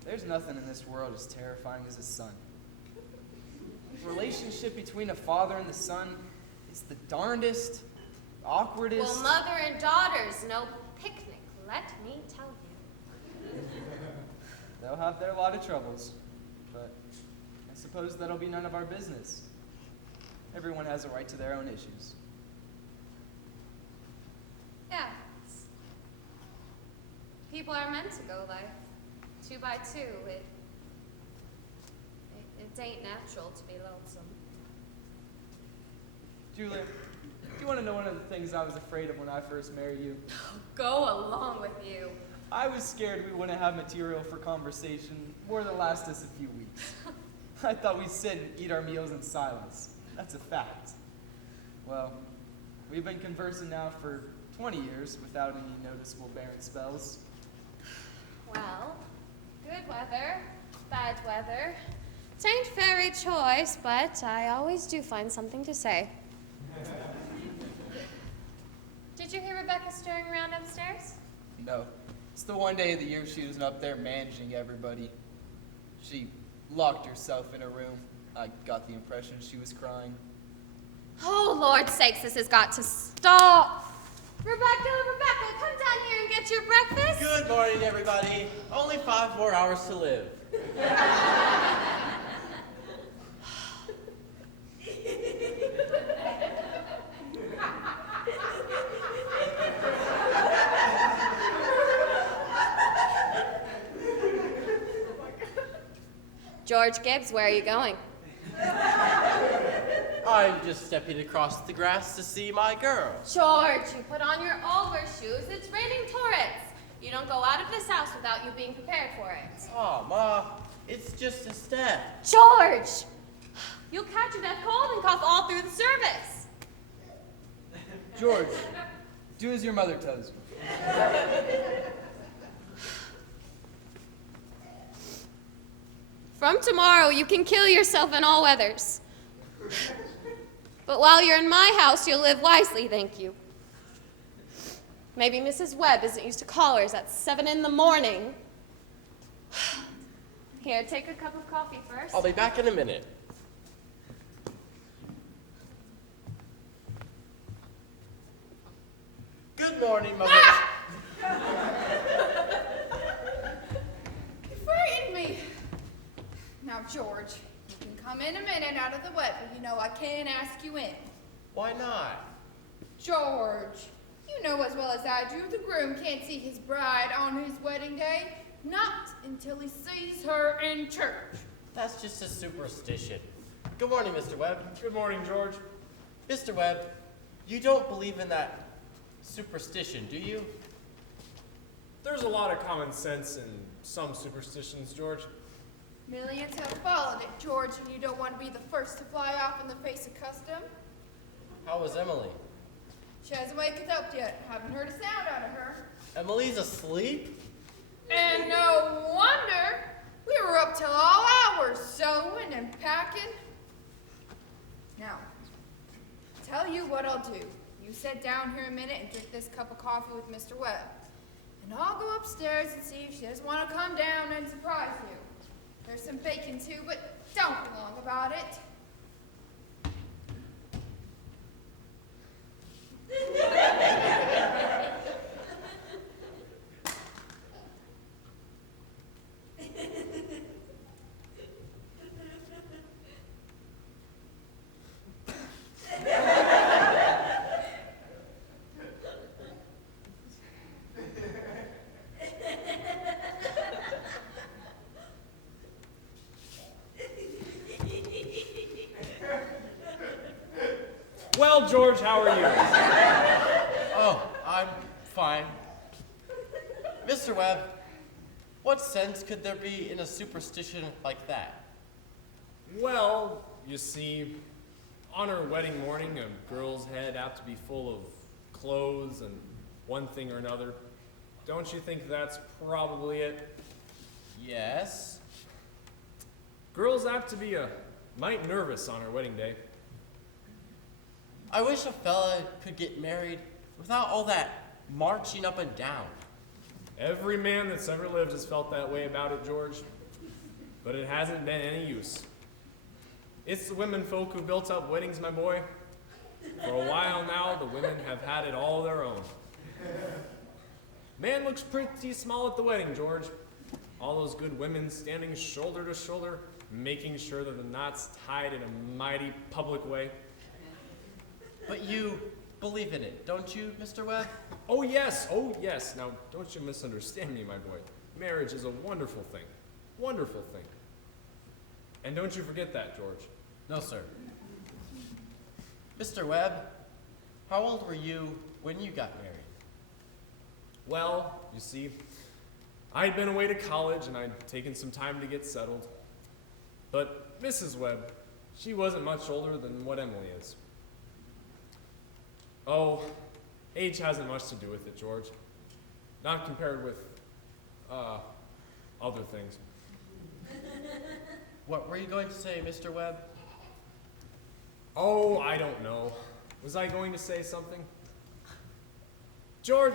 there's nothing in this world as terrifying as a son. The relationship between a father and the son is the darndest, awkwardest. Well, mother and daughter's no picnic, let me tell you. They'll have their lot of troubles, but I suppose that'll be none of our business. Everyone has a right to their own issues. Yeah. People are meant to go life 2 by 2. It ain't natural to be lonesome. Julia, do you want to know one of the things I was afraid of when I first married you? Go along with you. I was scared we wouldn't have material for conversation more than last us a few weeks. I thought we'd sit and eat our meals in silence. That's a fact. Well, we've been conversing now for 20 years without any noticeable barren spells. Well, good weather, bad weather. It ain't very choice, but I always do find something to say. Did you hear Rebecca stirring around upstairs? No. It's the one day of the year she was up there managing everybody. She locked herself in a room. I got the impression she was crying. Oh, Lord sakes, this has got to stop. Rebecca, come down here and get your breakfast. Good morning, everybody. Only 5 more hours to live. George Gibbs, where are you going? I'm just stepping across the grass to see my girl. George, you put on your overshoes. It's raining torrents. You don't go out of this house without you being prepared for it. Oh, Ma, it's just a step. George! You'll catch a death cold and cough all through the service. George, do as your mother tells you. From tomorrow, you can kill yourself in all weathers. But while you're in my house, you'll live wisely, thank you. Maybe Mrs. Webb isn't used to callers at 7 in the morning. Here, take a cup of coffee first. I'll be back in a minute. Good morning, Mother. You frightened me. Now, George, you can come in a minute out of the weather. You know I can't ask you in. Why not? George, you know as well as I do, the groom can't see his bride on his wedding day. Not until he sees her in church. That's just a superstition. Good morning, Mr. Webb. Good morning, George. Mr. Webb, you don't believe in that superstition, do you? There's a lot of common sense in some superstitions, George. Millions have followed it, George, and you don't want to be the first to fly off in the face of custom. How was Emily? She hasn't wakened up yet. Haven't heard a sound out of her. Emily's asleep? And no wonder. We were up till all hours, sewing and packing. Now, tell you what I'll do. You sit down here a minute and drink this cup of coffee with Mr. Webb. And I'll go upstairs and see if she doesn't want to come down and surprise you. There's some bacon too, but don't be long about it. Well, George, how are you? Oh, I'm fine. Mr. Webb, what sense could there be in a superstition like that? Well, you see, on her wedding morning, a girl's head apt to be full of clothes and one thing or another. Don't you think that's probably it? Yes. Girls apt to be a mite nervous on her wedding day. I wish a fella could get married without all that marching up and down. Every man that's ever lived has felt that way about it, George. But it hasn't been any use. It's the women folk who built up weddings, my boy. For a while now, the women have had it all their own. Man looks pretty small at the wedding, George. All those good women standing shoulder to shoulder, making sure that the knot's tied in a mighty public way. But you believe in it, don't you, Mr. Webb? Oh, yes. Oh, yes. Now, don't you misunderstand me, my boy. Marriage is a wonderful thing. Wonderful thing. And don't you forget that, George. No, sir. Mr. Webb, how old were you when you got married? Well, you see, I'd been away to college and I'd taken some time to get settled. But Mrs. Webb, she wasn't much older than what Emily is. Oh, age hasn't much to do with it, George. Not compared with, other things. What were you going to say, Mr. Webb? Oh, I don't know. Was I going to say something? George,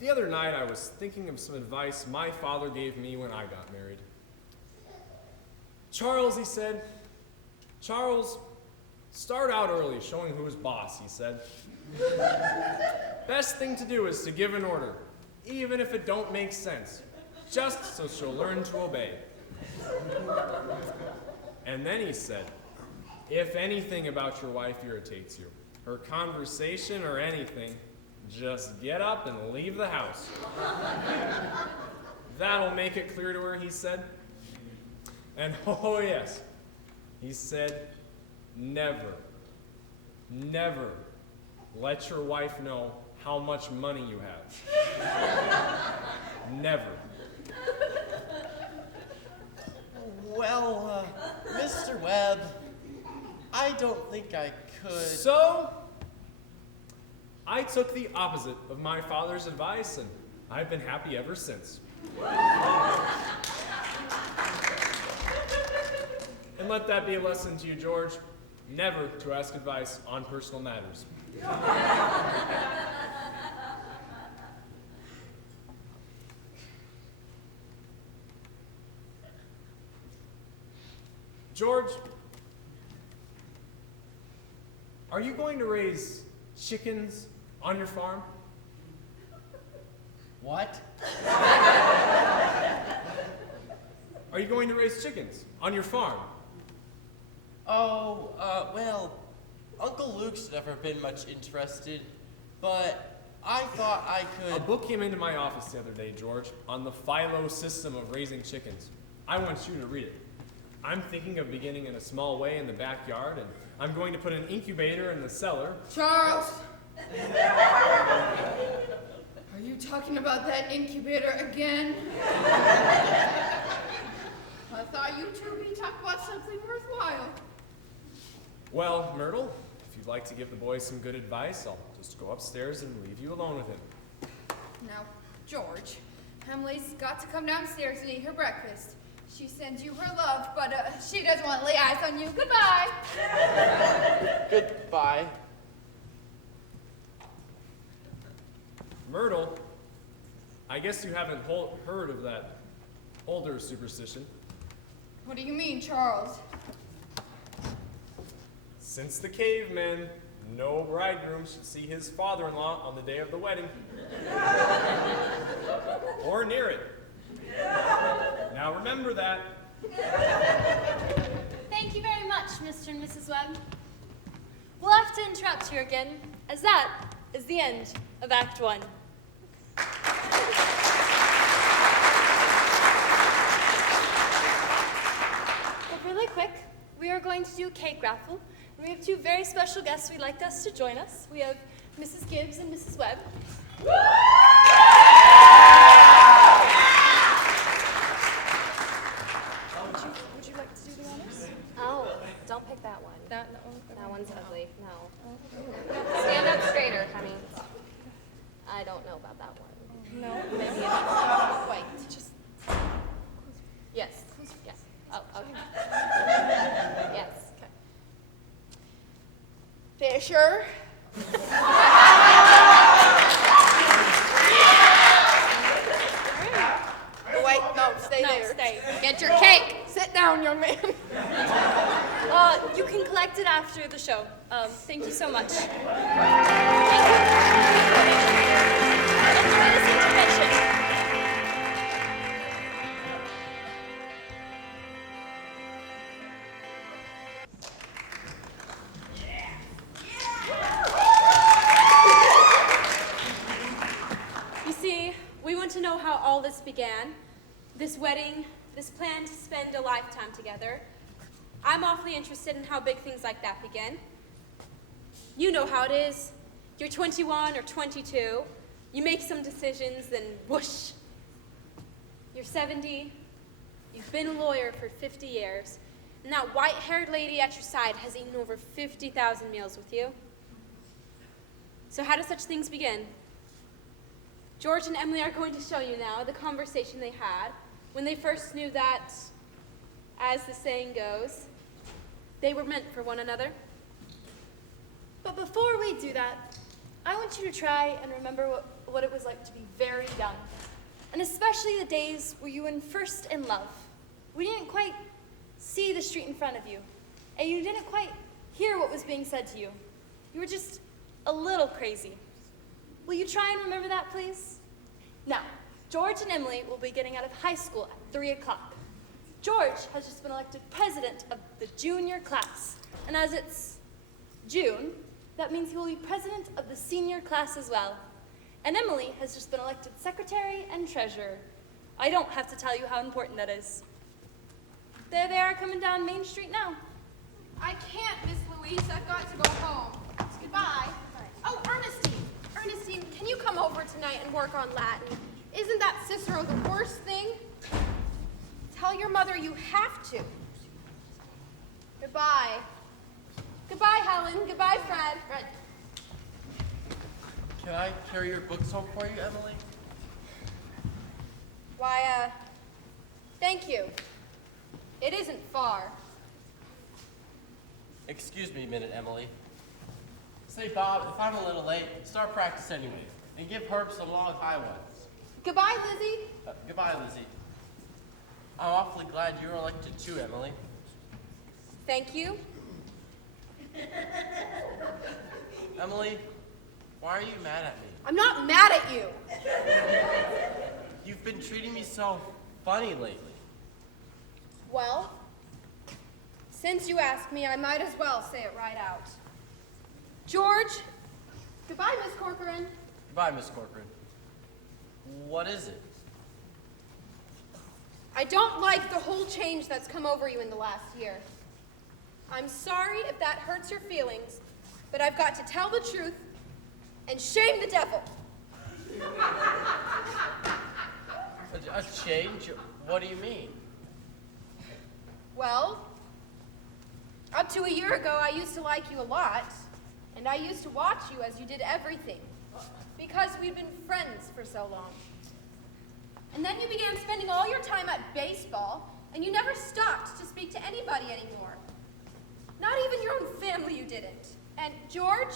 the other night I was thinking of some advice my father gave me when I got married. Charles, he said, Charles, start out early showing who's boss, he said. Best thing to do is to give an order, even if it don't make sense, just so she'll learn to obey. And then he said, if anything about your wife irritates you, her conversation or anything, just get up and leave the house. That'll make it clear to her, he said. And oh yes, he said, never, never let your wife know how much money you have. Never. Well, Mr. Webb, I don't think I could. So, I took the opposite of my father's advice, and I've been happy ever since. And let that be a lesson to you, George, never to ask advice on personal matters. George, are you going to raise chickens on your farm? What? Are you going to raise chickens on your farm? Oh, well, Uncle Luke's never been much interested, but I thought I could. A book came into my office the other day, George, on the philo system of raising chickens. I want you to read it. I'm thinking of beginning in a small way in the backyard, and I'm going to put an incubator in the cellar. Charles! Are you talking talking about that incubator again? I thought you two would be talking about something worthwhile. Well, Myrtle, if you'd like to give the boys some good advice, I'll just go upstairs and leave you alone with him. Now, George, Emily's got to come downstairs and eat her breakfast. She sends you her love, but she doesn't want to lay eyes on you. Goodbye. Goodbye. Myrtle, I guess you haven't heard of that older superstition. What do you mean, Charles? Since the cavemen, no bridegroom should see his father-in-law on the day of the wedding. Or near it. Now remember that. Thank you very much, Mr. and Mrs. Webb. We'll have to interrupt you again, as that is the end of Act 1. But really quick, we are going to do a cake raffle. And we have two very special guests we'd like us to join us. We have Mrs. Gibbs and Mrs. Webb. Would you like to do the honors? Oh, don't pick that one. That one's ugly. No. Stand up straighter, honey. I don't know about that one. No. Maybe not quite. Just. Yes. Yes. Oh, okay. Yes. Okay. Fisher. Oh, wait, no, stay there. Stay. Get your cake. Sit down, young man. You can collect it after the show. Thank you so much. Thank you. Intervention. You see, we want to know how all this began. This wedding, this plan to spend a lifetime together. I'm awfully interested in how big things like that begin. You know how it is. You're 21 or 22. You make some decisions, then whoosh. You're 70. You've been a lawyer for 50 years. And that white-haired lady at your side has eaten over 50,000 meals with you. So how do such things begin? George and Emily are going to show you now the conversation they had when they first knew that, as the saying goes, they were meant for one another. But before we do that, I want you to try and remember what it was like to be very young. And especially the days where you were first in love. We didn't quite see the street in front of you. And you didn't quite hear what was being said to you. You were just a little crazy. Will you try and remember that, please? Now, George and Emily will be getting out of high school at 3 o'clock. George has just been elected president of the junior class. And as it's June, that means he will be president of the senior class as well. And Emily has just been elected secretary and treasurer. I don't have to tell you how important that is. There they are coming down Main Street now. I can't, Miss Louise. I've got to go home. Goodbye. Oh, Ernestine. Ernestine, can you come over tonight and work on Latin? Isn't that Cicero the worst thing? Tell your mother you have to. Goodbye. Goodbye, Helen. Goodbye, Fred. Fred. Can I carry your books home for you, Emily? Why, thank you. It isn't far. Excuse me a minute, Emily. Say, Bob, if I'm a little late, start practice anyway, and give Herb some long high ones. Goodbye, Lizzie. Goodbye, Lizzie. I'm awfully glad you were elected too, Emily. Thank you. Emily, why are you mad at me? I'm not mad at you. You've been treating me so funny lately. Well, since you asked me, I might as well say it right out. George. Goodbye, Miss Corcoran. Goodbye, Miss Corcoran. What is it? I don't like the whole change that's come over you in the last year. I'm sorry if that hurts your feelings, but I've got to tell the truth and shame the devil. A change? What do you mean? Well, up to a year ago, I used to like you a lot, and I used to watch you as you did everything, because we'd been friends for so long. And then you began spending all your time at baseball, and you never stopped to speak to anybody anymore. Not even your own family you didn't. And George,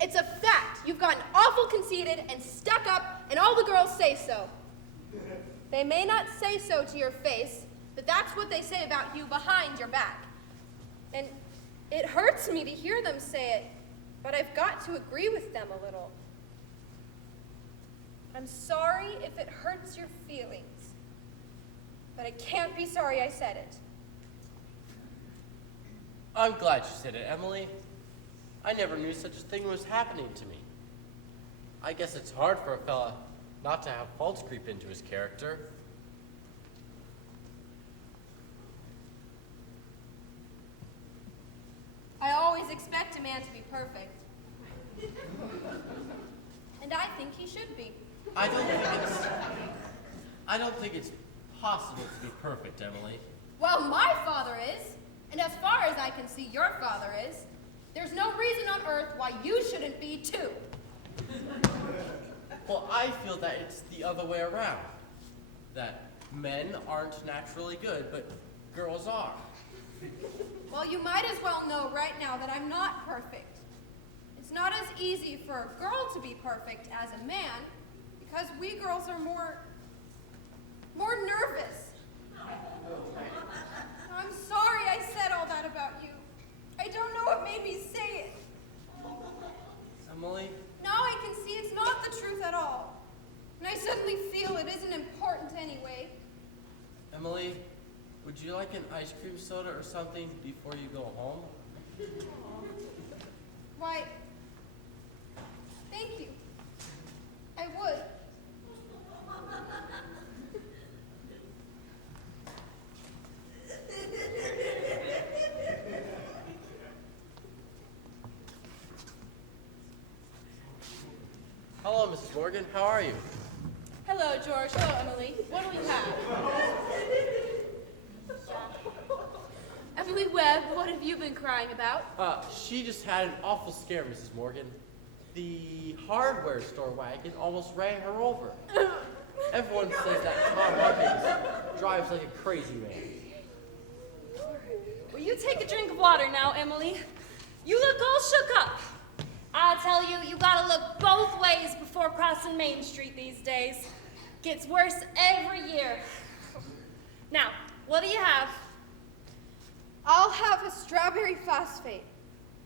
it's a fact. You've gotten awful conceited and stuck up, and all the girls say so. They may not say so to your face, but that's what they say about you behind your back. And it hurts me to hear them say it, but I've got to agree with them a little. I'm sorry if it hurts your feelings, but I can't be sorry I said it. I'm glad you said it, Emily. I never knew such a thing was happening to me. I guess it's hard for a fella not to have faults creep into his character. I always expect a man to be perfect. And I think he should be. I don't think it's possible to be perfect, Emily. Well, my father is, and as far as I can see, your father is. There's no reason on earth why you shouldn't be too. Well, I feel that it's the other way around. That men aren't naturally good, but girls are. Well, you might as well know right now that I'm not perfect. It's not as easy for a girl to be perfect as a man, because we girls are more nervous. I'm sorry I said all that about you. I don't know what made me say it. Emily? Now I can see it's not the truth at all. And I suddenly feel it isn't important anyway. Emily, would you like an ice cream soda or something before you go home? Why, thank you. I would. Hello, Mrs. Morgan. How are you? Hello, George. Hello, Emily. What do we have? Emily Webb, what have you been crying about? She just had an awful scare, Mrs. Morgan. The hardware store wagon almost ran her over. Everyone says that Tom Huggins drives like a crazy man. Will you take a drink of water now, Emily? You look all shook up. I tell you, you gotta look both ways before crossing Main Street these days. Gets worse every year. Now, what do you have? I'll have a strawberry phosphate.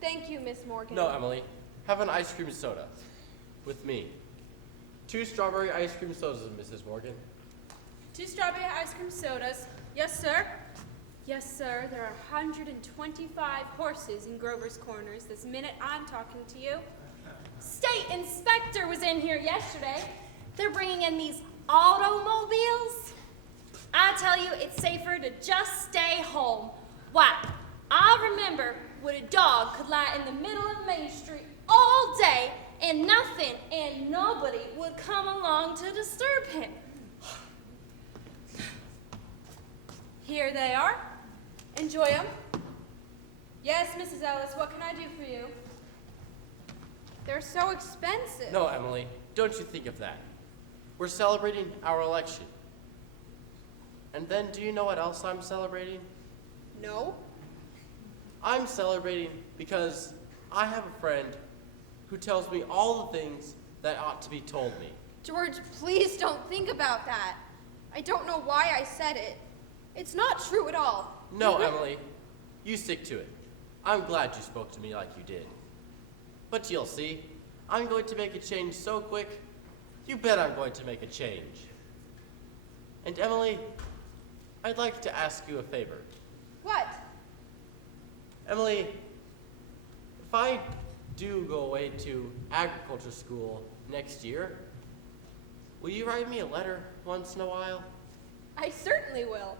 Thank you, Miss Morgan. No, Emily. Have an ice cream soda. With me. 2 strawberry ice cream sodas, Mrs. Morgan. 2 strawberry ice cream sodas. Yes, sir. Yes, sir. There are 125 horses in Grover's Corners this minute I'm talking to you. State inspector was in here yesterday. They're bringing in these automobiles. I tell you, it's safer to just stay home. Why, I remember when a dog could lie in the middle of Main Street all day and nothing and nobody would come along to disturb him. Here they are. Enjoy them. Yes, Mrs. Ellis, what can I do for you? They're so expensive. No, Emily. Don't you think of that. We're celebrating our election. And then do you know what else I'm celebrating? No. I'm celebrating because I have a friend who tells me all the things that ought to be told me. George, please don't think about that. I don't know why I said it. It's not true at all. No, Emily. You stick to it. I'm glad you spoke to me like you did. But you'll see. I'm going to make a change so quick, you bet I'm going to make a change. And Emily, I'd like to ask you a favor. What? Emily, if I do go away to agriculture school next year, will you write me a letter once in a while? I certainly will.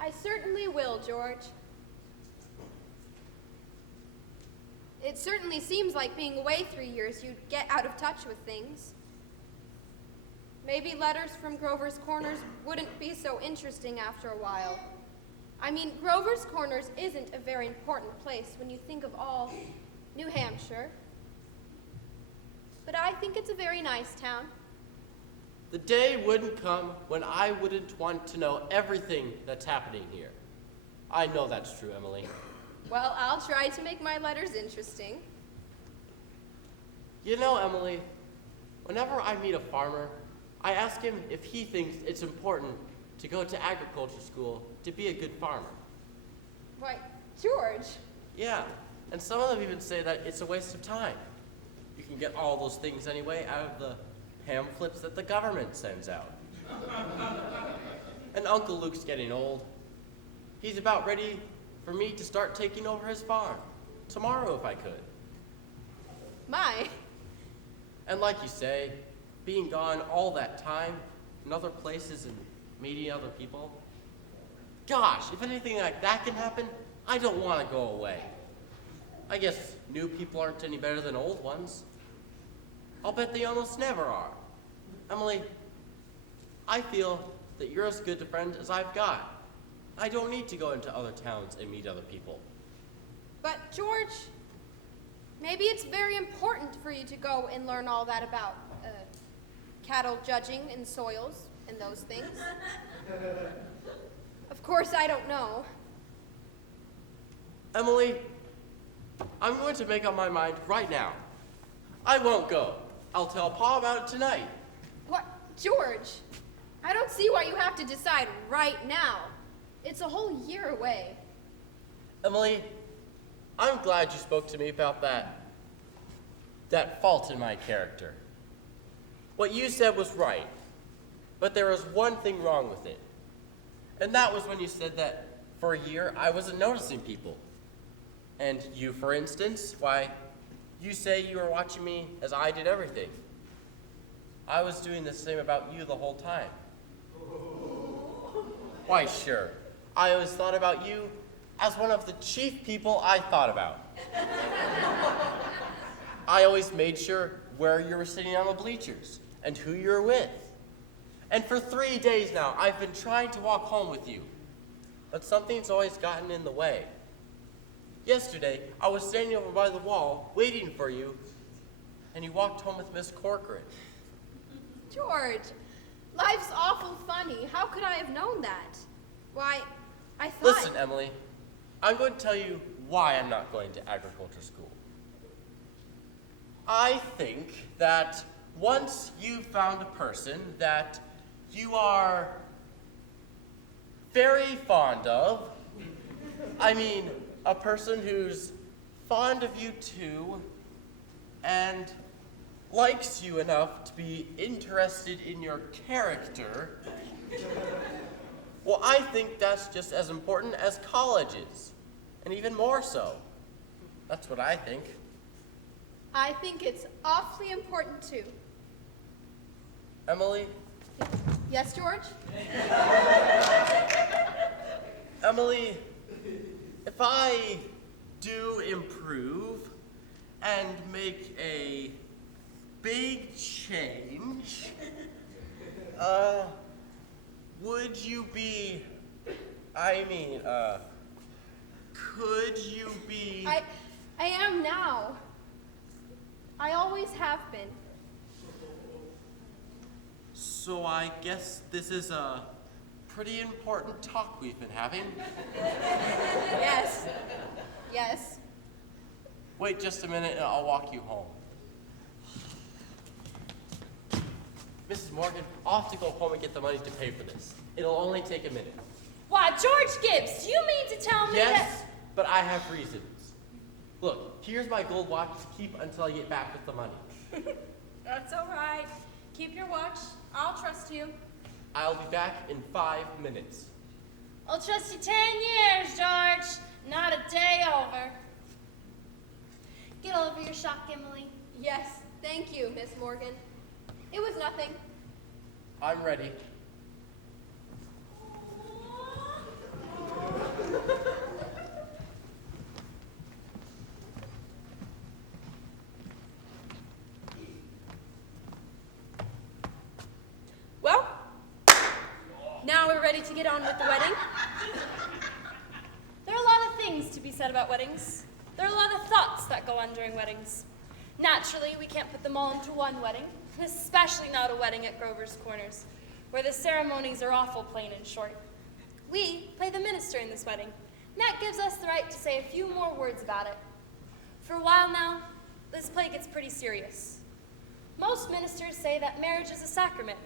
I certainly will, George. It certainly seems like being away 3 years, you'd get out of touch with things. maybe letters from Grover's Corners wouldn't be so interesting after a while. I mean, Grover's Corners isn't a very important place when you think of all New Hampshire. But I think it's a very nice town. The day wouldn't come when I wouldn't want to know everything that's happening here. I know that's true, Emily. Well, I'll try to make my letters interesting. You know, Emily, whenever I meet a farmer, I ask him if he thinks it's important to go to agriculture school to be a good farmer. Why, George. Yeah, and some of them even say that it's a waste of time. You can get all those things anyway out of the pamphlets that the government sends out. And Uncle Luke's getting old. He's about ready for me to start taking over his farm. Tomorrow, if I could. My. And like you say, being gone all that time in other places and meeting other people. Gosh, if anything like that can happen, I don't want to go away. I guess new people aren't any better than old ones. I'll bet they almost never are. Emily, I feel that you're as good a friend as I've got. I don't need to go into other towns and meet other people. But, George, maybe it's very important for you to go and learn all that about cattle judging and soils and those things. Of course, I don't know. Emily, I'm going to make up my mind right now. I won't go. I'll tell Pa about it tonight. What? George, I don't see why you have to decide right now. It's a whole year away. Emily, I'm glad you spoke to me about that fault in my character. What you said was right, but there was one thing wrong with it. And that was when you said that for a year I wasn't noticing people. And you, for instance, why, you say you were watching me as I did everything. I was doing the same about you the whole time. Why, sure. I always thought about you as one of the chief people I thought about. I always made sure where you were sitting on the bleachers and who you were with. And for 3 days now, I've been trying to walk home with you, but something's always gotten in the way. Yesterday, I was standing over by the wall, waiting for you, and you walked home with Miss Corcoran. George, life's awful funny. How could I have known that? Why, I thought... Listen, Emily, I'm going to tell you why I'm not going to agriculture school. I think that once you've found a person that you are very fond of, I mean, a person who's fond of you too, and likes you enough to be interested in your character, well, I think that's just as important as college is, and even more so. That's what I think. I think it's awfully important too. Emily? Yes, George? Emily, if I do improve and make a big change, would you be, could you be... I am now. I always have been. So I guess this is a pretty important talk we've been having. Yes. Yes. Wait just a minute and I'll walk you home. Mrs. Morgan, I'll have to go home and get the money to pay for this. It'll only take a minute. Why, George Gibbs, do you mean to tell me that... Yes, but I have reasons. Look, here's my gold watch to keep until I get back with the money. That's all right. Keep your watch. I'll trust you. I'll be back in 5 minutes. I'll trust you 10 years, George. Not a day over. Get over your shock, Emily. Yes, thank you, Miss Morgan. It was nothing. I'm ready. Now we're ready to get on with the wedding. There are a lot of things to be said about weddings. There are a lot of thoughts that go on during weddings. Naturally, we can't put them all into one wedding, especially not a wedding at Grover's Corners, where the ceremonies are awful plain and short. We play the minister in this wedding, and that gives us the right to say a few more words about it. For a while now, this play gets pretty serious. Most ministers say that marriage is a sacrament.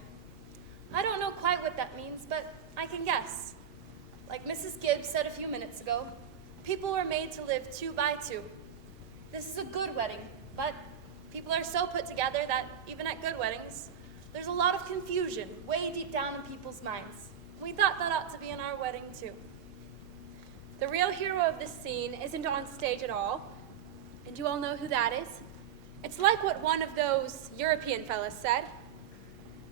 I don't know quite what that means, but I can guess. Like Mrs. Gibbs said a few minutes ago, people were made to live 2 by 2. This is a good wedding, but people are so put together that even at good weddings, there's a lot of confusion way deep down in people's minds. We thought that ought to be in our wedding too. The real hero of this scene isn't on stage at all, and you all know who that is. It's like what one of those European fellas said.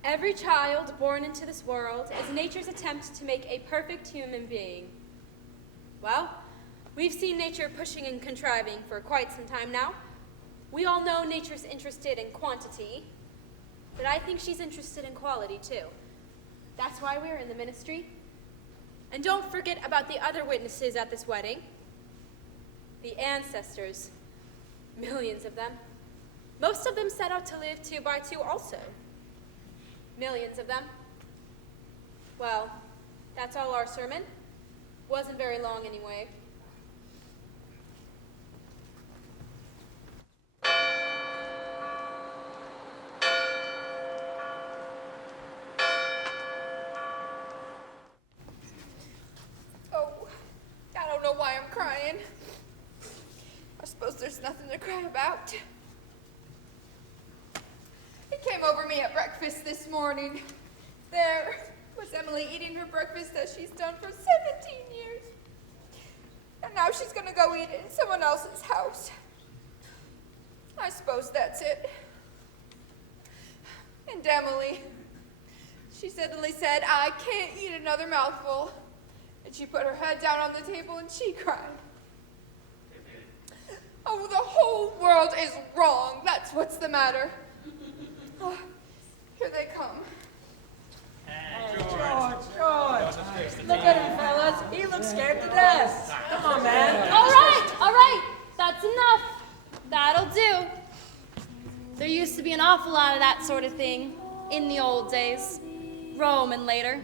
Every child born into this world is nature's attempt to make a perfect human being. Well, we've seen nature pushing and contriving for quite some time now. We all know nature's interested in quantity, but I think she's interested in quality too. That's why we're in the ministry. And don't forget about the other witnesses at this wedding. The ancestors, millions of them. Most of them set out to live 2 by 2 also. Millions of them. Well, that's all our sermon. Wasn't very long anyway. Oh, I don't know why I'm crying. I suppose there's nothing to cry about. It came over me at breakfast this morning. There was Emily eating her breakfast as she's done for 17 years. And now she's gonna go eat it in someone else's house. I suppose that's it. And Emily, she suddenly said, I can't eat another mouthful. And she put her head down on the table and she cried. Oh, the whole world is wrong. That's what's the matter. Oh, here they come. George. Look at him, fellas. He looks scared to death. Come on, man. All right. That's enough. That'll do. There used to be an awful lot of that sort of thing in the old days. Rome and later.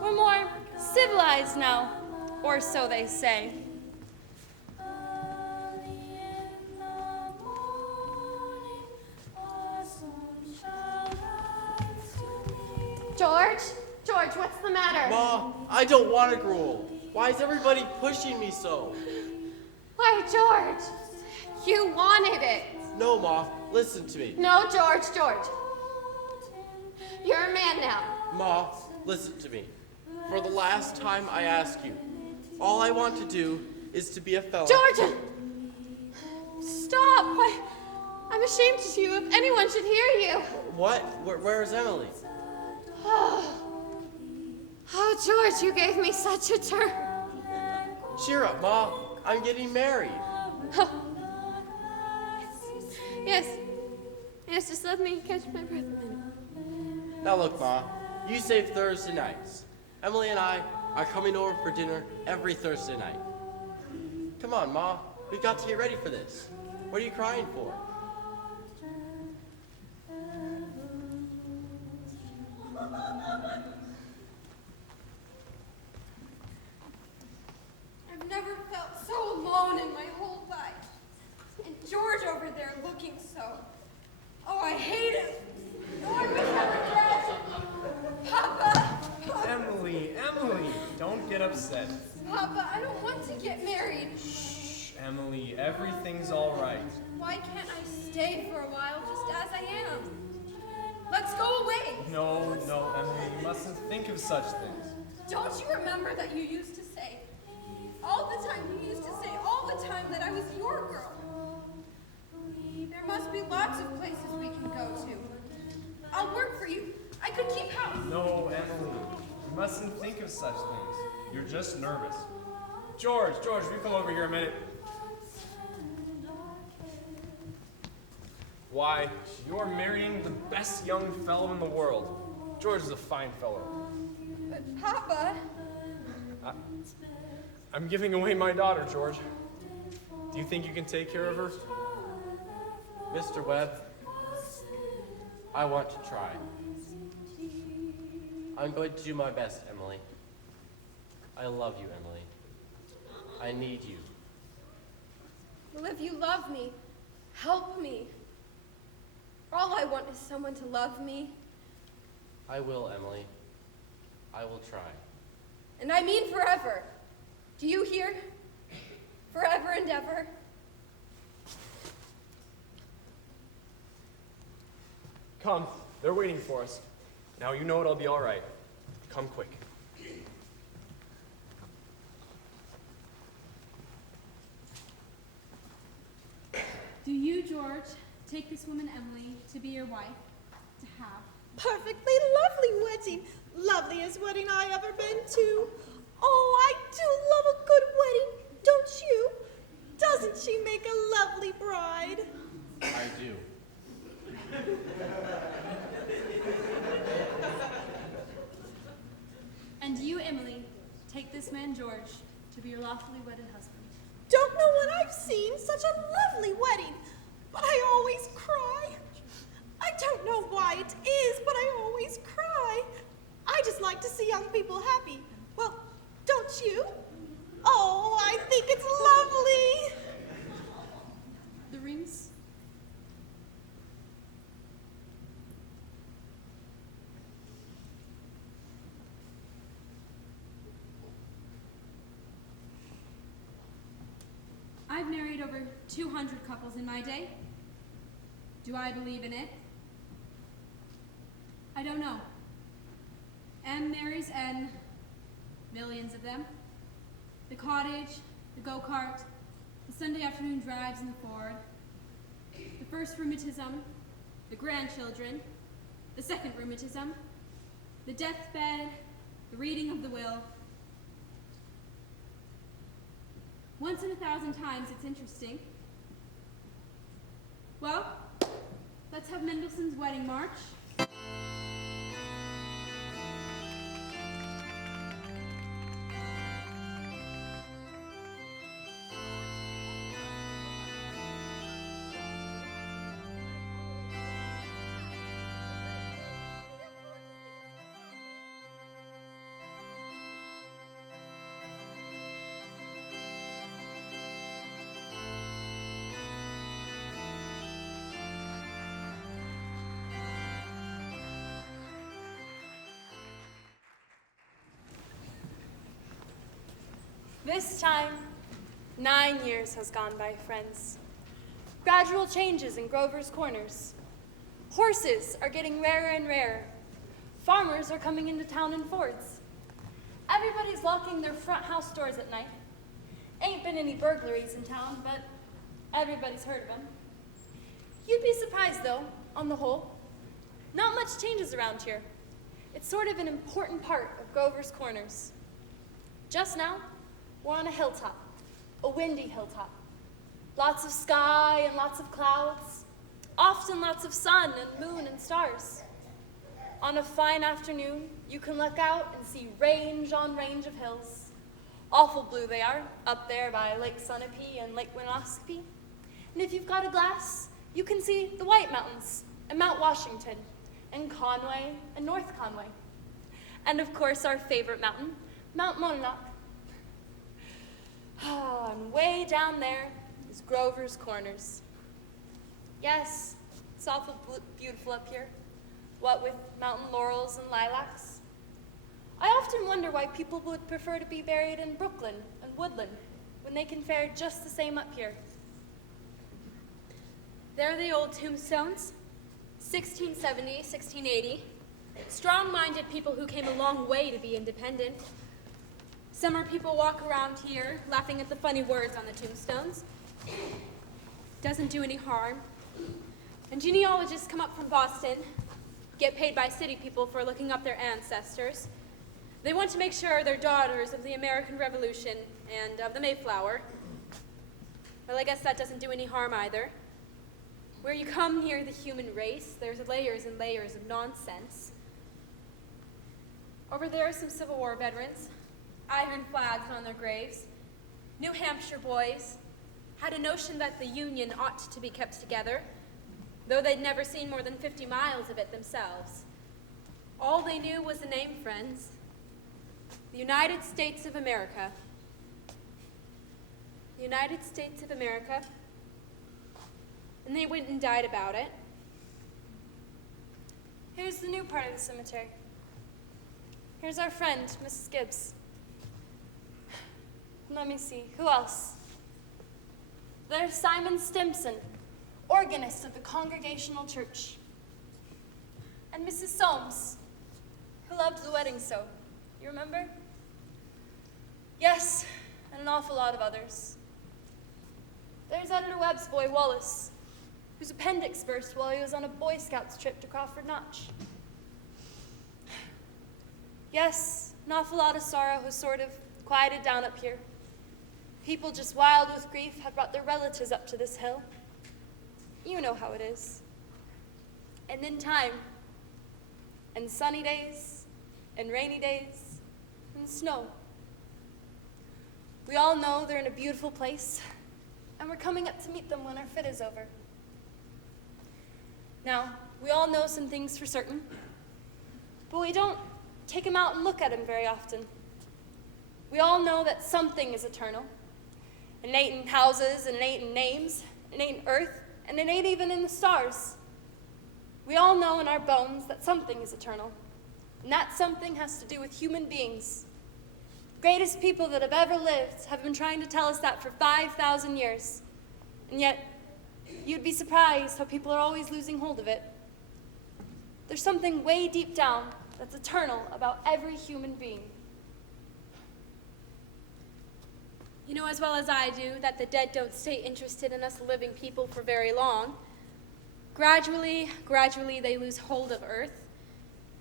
We're more civilized now, or so they say. George, what's the matter? Ma, I don't want to grow old. Why is everybody pushing me so? Why, George, you wanted it. No, Ma, listen to me. No, George. You're a man now. Ma, listen to me. For the last time I ask you, all I want to do is to be a fella. George! Stop! I'm ashamed of you if anyone should hear you. What? Where is Emily? Oh, George, you gave me such a turn. Cheer up, Ma. I'm getting married. Yes, just let me catch my breath a minute. Now look, Ma, you save Thursday nights. Emily and I are coming over for dinner every Thursday night. Come on, Ma, we've got to get ready for this. What are you crying for? I've never felt so alone in my whole life. And George over there looking so. Oh, I hate him. Oh, I wish I were dead. Papa! Emily, don't get upset. Papa, I don't want to get married. Shh, Emily, everything's all right. Why can't I stay for a while just as I am? Let's go away. No, Emily, you mustn't think of such things. Don't you remember that you used to say, all the time, you used to say all the time that I was your girl? There must be lots of places we can go to. I'll work for you. I could keep house. No, Emily, you mustn't think of such things. You're just nervous. George, will you come over here a minute? Why, you're marrying the best young fellow in the world. George is a fine fellow. But Papa, I'm giving away my daughter, George. Do you think you can take care of her? Mr. Webb, I want to try. I'm going to do my best, Emily. I love you, Emily. I need you. well, if you love me, help me. All I want is someone to love me. I will, Emily. I will try. And I mean forever. Do you hear? Forever and ever. Come, they're waiting for us. Now you know it'll be all right. Come quick. Do you, George, take this woman Emily to be your wife, to have? Perfectly lovely wedding. Loveliest wedding I ever been to. Oh, I do love a good wedding, don't you? Doesn't she make a lovely bride? I do. And you, Emily, take this man, George, to be your lawfully wedded husband. Don't know what I've seen, such a lovely wedding, but I always cry. I don't know why it is, but I always cry. I just like to see young people happy. Well, don't you? Oh, I think it's lovely. The rings? I've married over 200 couples in my day. Do I believe in it? I don't know. M marries N, millions of them. The cottage, the go-kart, the Sunday afternoon drives in the Ford, the first rheumatism, the grandchildren, the second rheumatism, the deathbed, the reading of the will. Once in 1,000 times, it's interesting. Well, let's have Mendelssohn's Wedding March. This time, 9 years has gone by, friends. Gradual changes in Grover's Corners. Horses are getting rarer and rarer. Farmers are coming into town in Fords. Everybody's locking their front house doors at night. Ain't been any burglaries in town, but everybody's heard of them. You'd be surprised, though, on the whole. Not much changes around here. It's sort of an important part of Grover's Corners. Just now, we're on a hilltop, a windy hilltop. Lots of sky and lots of clouds, often lots of sun and moon and stars. On a fine afternoon, you can look out and see range on range of hills. Awful blue they are, up there by Lake Sunapee and Lake Winooski. And if you've got a glass, you can see the White Mountains and Mount Washington and Conway and North Conway. And of course, our favorite mountain, Mount Monadnock. And way down there is Grover's Corners. Yes, it's awful beautiful up here, what with mountain laurels and lilacs. I often wonder why people would prefer to be buried in Brooklyn and Woodland when they can fare just the same up here. There are the old tombstones, 1670, 1680. Strong-minded people who came a long way to be independent. Summer people walk around here laughing at the funny words on the tombstones. Doesn't do any harm. And genealogists come up from Boston, get paid by city people for looking up their ancestors. They want to make sure they're daughters of the American Revolution and of the Mayflower. Well, I guess that doesn't do any harm either. Where you come near the human race, there's layers and layers of nonsense. Over there are some Civil War veterans, iron flags on their graves. New Hampshire boys had a notion that the Union ought to be kept together, though they'd never seen more than 50 miles of it themselves. All they knew was the name, friends. The United States of America. The United States of America. And they went and died about it. Here's the new part of the cemetery. Here's our friend, Mrs. Gibbs. Let me see, who else? There's Simon Stimson, organist of the Congregational Church. And Mrs. Soames, who loved the wedding so. You remember? Yes, and an awful lot of others. There's Editor Webb's boy, Wallace, whose appendix burst while he was on a Boy Scouts trip to Crawford Notch. Yes, an awful lot of sorrow has sort of quieted down up here. People just wild with grief have brought their relatives up to this hill. You know how it is. And in time, and sunny days, and rainy days, and snow. We all know they're in a beautiful place, and we're coming up to meet them when our fit is over. Now, we all know some things for certain, but we don't take them out and look at them very often. We all know that something is eternal. It ain't in houses, and it ain't in names, it ain't in earth, and it ain't even in the stars. We all know in our bones that something is eternal, and that something has to do with human beings. The greatest people that have ever lived have been trying to tell us that for 5,000 years, and yet you'd be surprised how people are always losing hold of it. There's something way deep down that's eternal about every human being. You know as well as I do that the dead don't stay interested in us living people for very long. Gradually, they lose hold of earth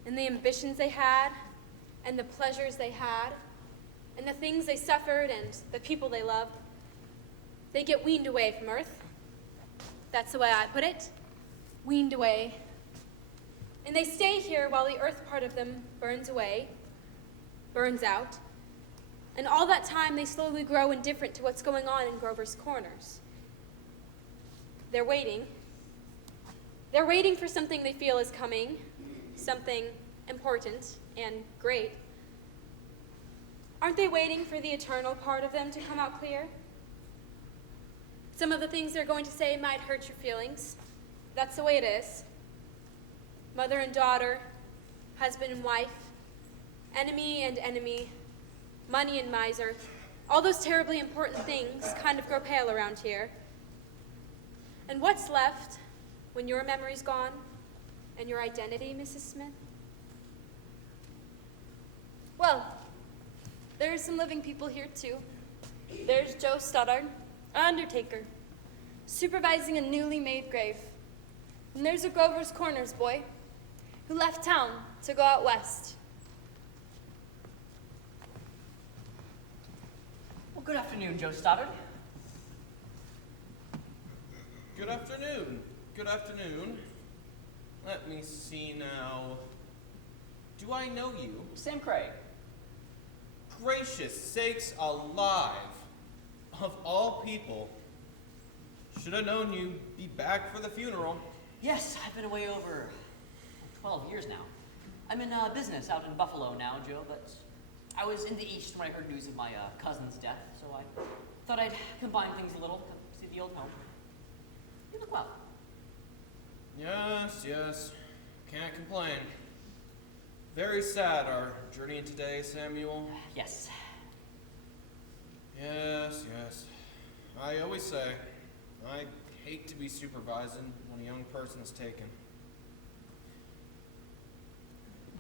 and the ambitions they had and the pleasures they had and the things they suffered and the people they loved. They get weaned away from earth. That's the way I put it. Weaned away. And they stay here while the earth part of them burns away, burns out. And all that time, they slowly grow indifferent to what's going on in Grover's Corners. They're waiting. They're waiting for something they feel is coming, something important and great. Aren't they waiting for the eternal part of them to come out clear? Some of the things they're going to say might hurt your feelings. That's the way it is. Mother and daughter, husband and wife, enemy and enemy, money and miser, all those terribly important things kind of grow pale around here. And what's left when your memory's gone and your identity, Mrs. Smith? Well, there's some living people here too. There's Joe Stoddard, an undertaker, supervising a newly made grave. And there's a Grover's Corners boy who left town to go out west. Well, good afternoon, Joe Stoddard. Good afternoon. Good afternoon. Let me see now. Do I know you? Sam Craig. Gracious sakes alive. Of all people. Should have known you'd be back for the funeral. Yes, I've been away over 12 years now. I'm in business out in Buffalo now, Joe, but I was in the East when I heard news of my cousin's death, so I thought I'd combine things a little to see the old home. You look well. Yes. Can't complain. Very sad, our journey today, Samuel. Yes. Yes. I always say, I hate to be supervising when a young person is taken.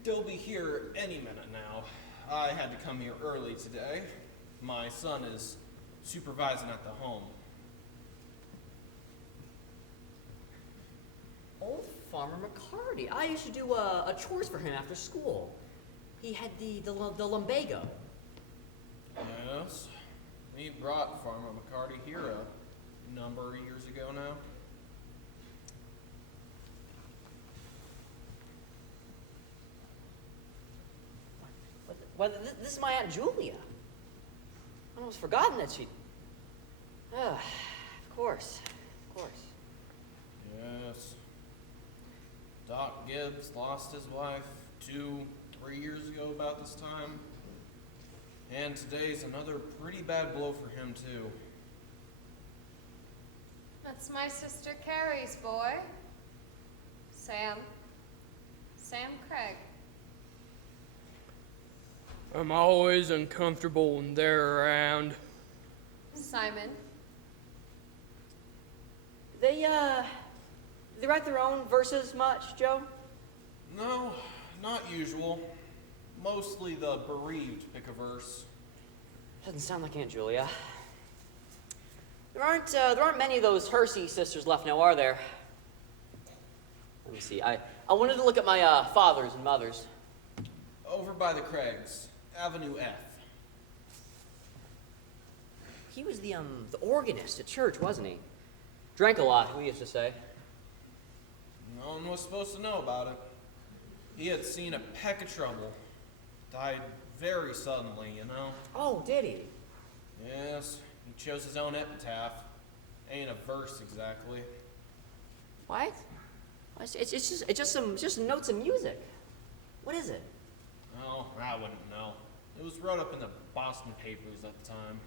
They'll be here any minute now. I had to come here early today. My son is supervising at the home. Old Farmer McCarty. I used to do a chores for him after school. He had the lumbago. Yes. We brought Farmer McCarty here a number of years ago now. Why, this is my Aunt Julia. I almost forgotten that she... Of course. Yes. Doc Gibbs lost his wife 2-3 years ago about this time. And today's another pretty bad blow for him, too. That's my sister Carrie's boy. Sam Craig. I'm always uncomfortable when they're around. Simon. They write their own verses much, Joe? No, not usual. Mostly the bereaved pick a verse. Doesn't sound like Aunt Julia. There aren't many of those Hersey sisters left now, are there? Let me see. I wanted to look at my fathers and mothers. Over by the Craigs, Avenue F. He was the organist at church, wasn't he? Drank a lot, we used to say. No one was supposed to know about it. He had seen a peck of trouble. Died very suddenly, you know? Oh, did he? Yes, he chose his own epitaph. Ain't a verse exactly. What? It's just some notes of music. What is it? Oh, I wouldn't know. It was wrote up in the Boston papers at the time.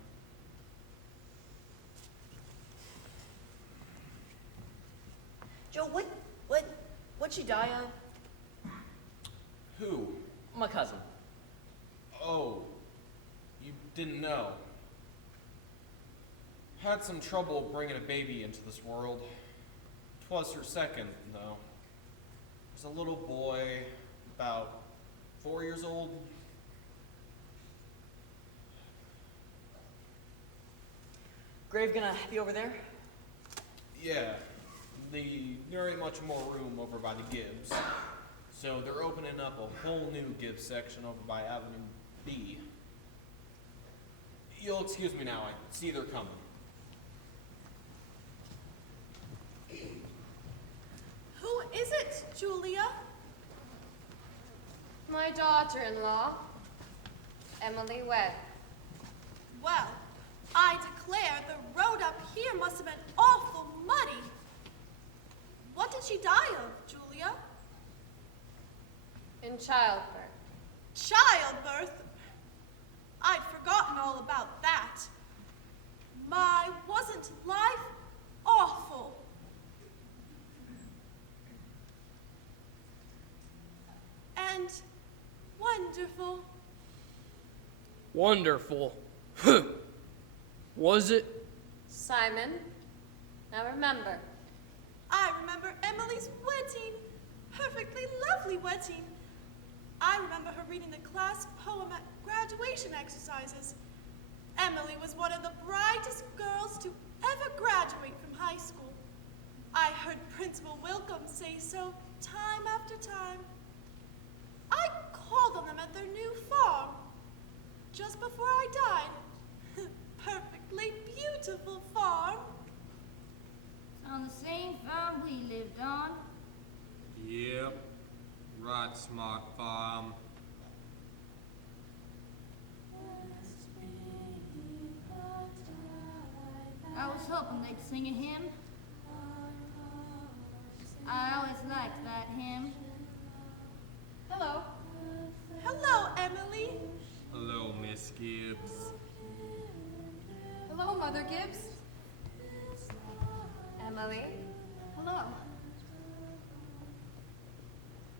Joe, what'd she die of? Who? My cousin. Oh, you didn't know. Had some trouble bringing a baby into this world. 'Twas her second, though. Was a little boy, about 4 years old. Grave gonna be over there? Yeah, there ain't much more room over by the Gibbs. So they're opening up a whole new Gibbs section over by Avenue B. You'll excuse me now, I see they're coming. Who is it, Julia? My daughter-in-law, Emily Webb. Well, I declare the road up here must have been awful muddy. What did she die of, Julia? In childbirth. Childbirth? I'd forgotten all about that. My, wasn't life awful? And wonderful. Wonderful. Was it? Simon, now remember. I remember Emily's wedding. Perfectly lovely wedding. I remember her reading the class poem at graduation exercises. Emily was one of the brightest girls to ever graduate from high school. I heard Principal Wilkins say so time after time. I called on them at their new farm just before I died. Perfectly beautiful farm. On the same farm we lived on. Yep. Right, smart farm. I was hoping they'd sing a hymn. I always liked that hymn. Hello. Hello, Emily. Hello, Miss Gibbs. Hello, Mother Gibbs. Emily. Hello.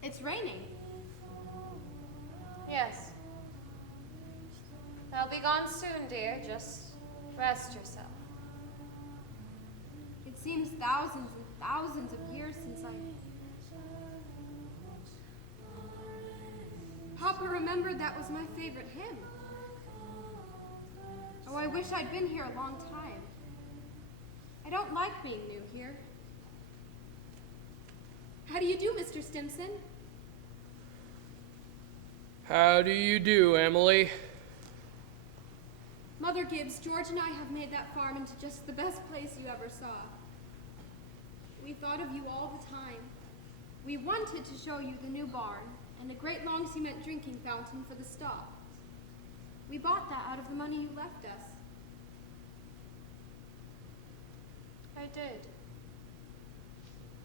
It's raining. Yes. They'll be gone soon, dear. Just rest yourself. It seems thousands and thousands of years since Papa remembered that was my favorite hymn. Oh, I wish I'd been here a long time. I don't like being new here. How do you do, Mr. Stimson? How do you do, Emily? Mother Gibbs, George and I have made that farm into just the best place you ever saw. We thought of you all the time. We wanted to show you the new barn and a great long cement drinking fountain for the stock. We bought that out of the money you left us. I did.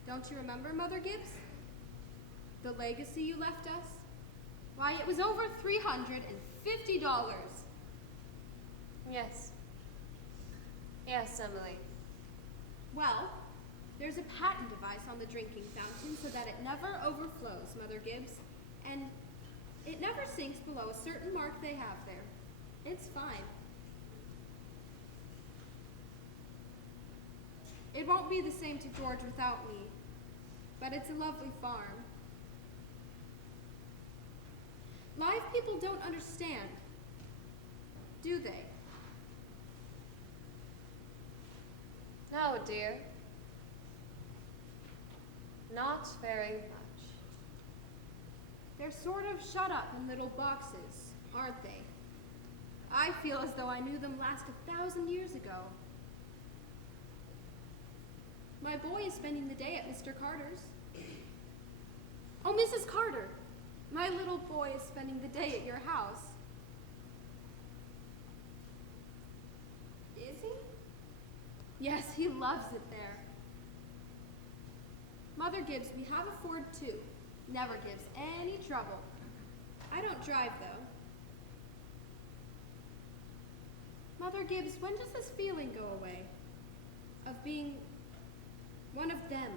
Don't you remember, Mother Gibbs? The legacy you left us? Why, it was over $350. Yes. Yes, Emily. Well, there's a patent device on the drinking fountain so that it never overflows, Mother Gibbs, and it never sinks below a certain mark they have there. It's fine. It won't be the same to George without me, but it's a lovely farm. Live people don't understand, do they? No, dear. Not very much. They're sort of shut up in little boxes, aren't they? I feel as though I knew them last 1,000 years ago. My boy is spending the day at Mr. Carter's. Oh, Mrs. Carter, my little boy is spending the day at your house. Is he? Yes, he loves it there. Mother Gibbs, we have a Ford too. Never gives any trouble. I don't drive though. Mother Gibbs, when does this feeling go away? Of being one of them?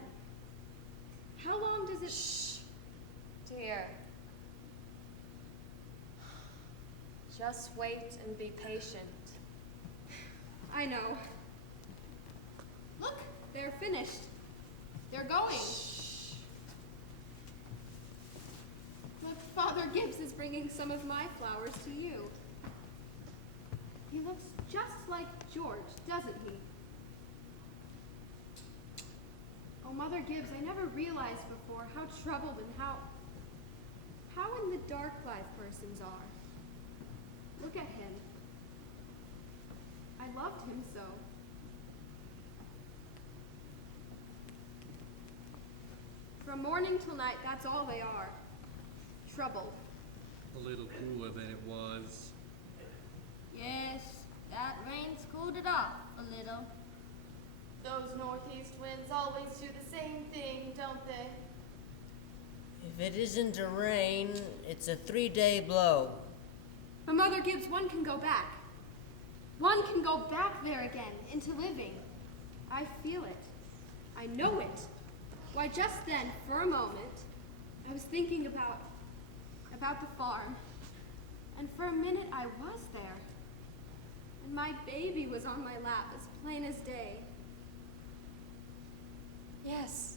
How long does it... Shh, dear. Just wait and be patient. I know. Look, they're finished. They're going. Shh. Look, Father Gibbs is bringing some of my flowers to you. He looks just like George, doesn't he? Oh, Mother Gibbs, I never realized before how troubled and how in the dark life persons are. Look at him. I loved him so. From morning till night, that's all they are. Troubled. A little cooler than it was. Yes, that rain's cooled it off a little. Those northeast winds always do the same thing, don't they? If it isn't a rain, it's a 3-day blow. But Mother Gibbs, one can go back. One can go back there again, into living. I feel it. I know it. Why, just then, for a moment, I was thinking about the farm. And for a minute, I was there. And my baby was on my lap, as plain as day. Yes.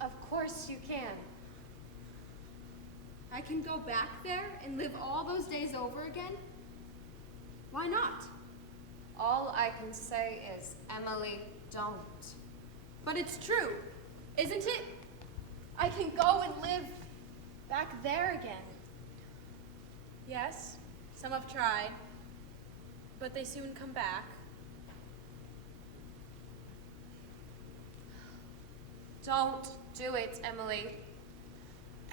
Of course you can. I can go back there and live all those days over again? Why not? All I can say is, Emily, don't. But it's true, isn't it? I can go and live back there again. Yes, some have tried, but they soon come back. Don't do it, Emily.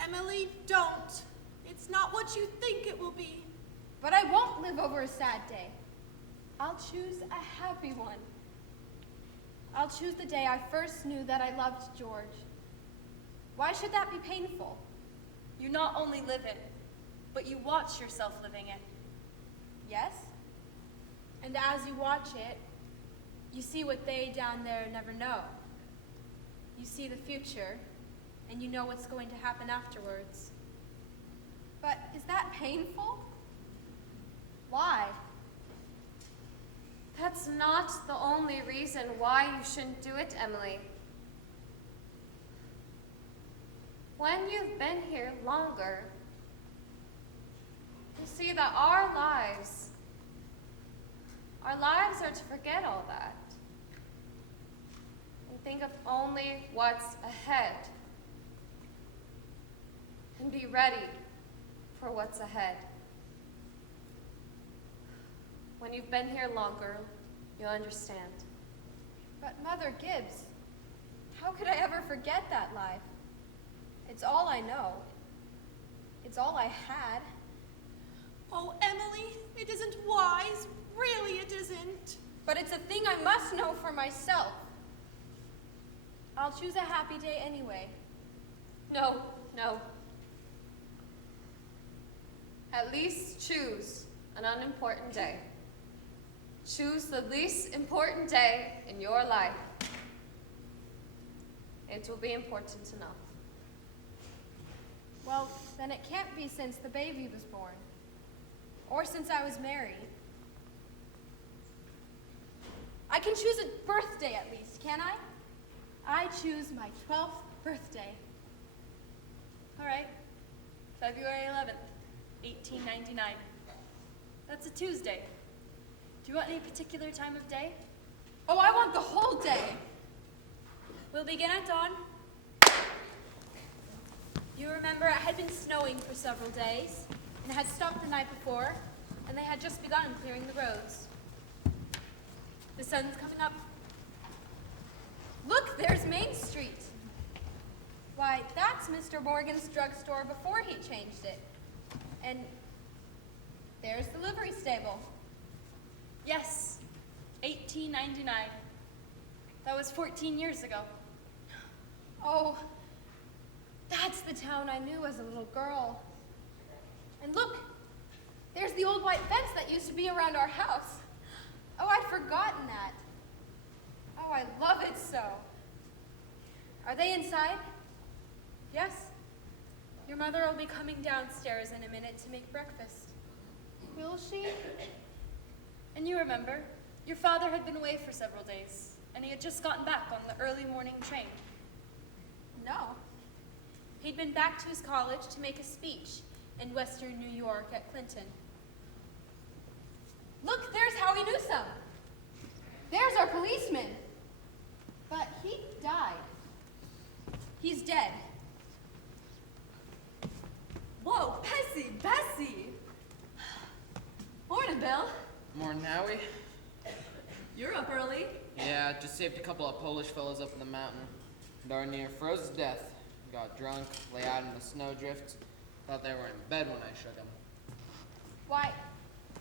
Emily, don't. It's not what you think it will be. But I won't live over a sad day. I'll choose a happy one. I'll choose the day I first knew that I loved George. Why should that be painful? You not only live it, but you watch yourself living it. Yes? And as you watch it, you see what they down there never know. You see the future, and you know what's going to happen afterwards. But is that painful? Why? That's not the only reason why you shouldn't do it, Emily. When you've been here longer, you see that our lives are to forget all that and think of only what's ahead and be ready for what's ahead. When you've been here longer, you'll understand. But Mother Gibbs, how could I ever forget that life? It's all I know. It's all I had. Oh, Emily, it isn't wise. Really, it isn't. But it's a thing I must know for myself. I'll choose a happy day anyway. No, no. At least choose an unimportant day. Choose the least important day in your life. It will be important enough. Well, then it can't be since the baby was born. Or since I was married. I can choose a birthday at least, can I? I choose my 12th birthday. All right. February 11th, 1899. That's a Tuesday. Do you want any particular time of day? Oh, I want the whole day. We'll begin at dawn. You remember it had been snowing for several days, and it had stopped the night before, and they had just begun clearing the roads. The sun's coming up. Look, there's Main Street. Why, that's Mr. Morgan's drugstore before he changed it. And there's the livery stable. Yes, 1899. That was 14 years ago. Oh, that's the town I knew as a little girl. And look, there's the old white fence that used to be around our house. Oh, I'd forgotten that. Oh, I love it so. Are they inside? Yes. Your mother will be coming downstairs in a minute to make breakfast. Will she? And you remember, your father had been away for several days, and he had just gotten back on the early morning train. No. He'd been back to his college to make a speech in Western New York at Clinton. Look, there's Howie Newsome. There's our policeman. But he died. He's dead. Whoa, Bessie! Morning, Bill. Morning, Howie. You're up early. Yeah, just saved a couple of Polish fellows up in the mountain. Darn near froze to death. Got drunk, lay out in the snowdrift. Thought they were in bed when I shook them. Why,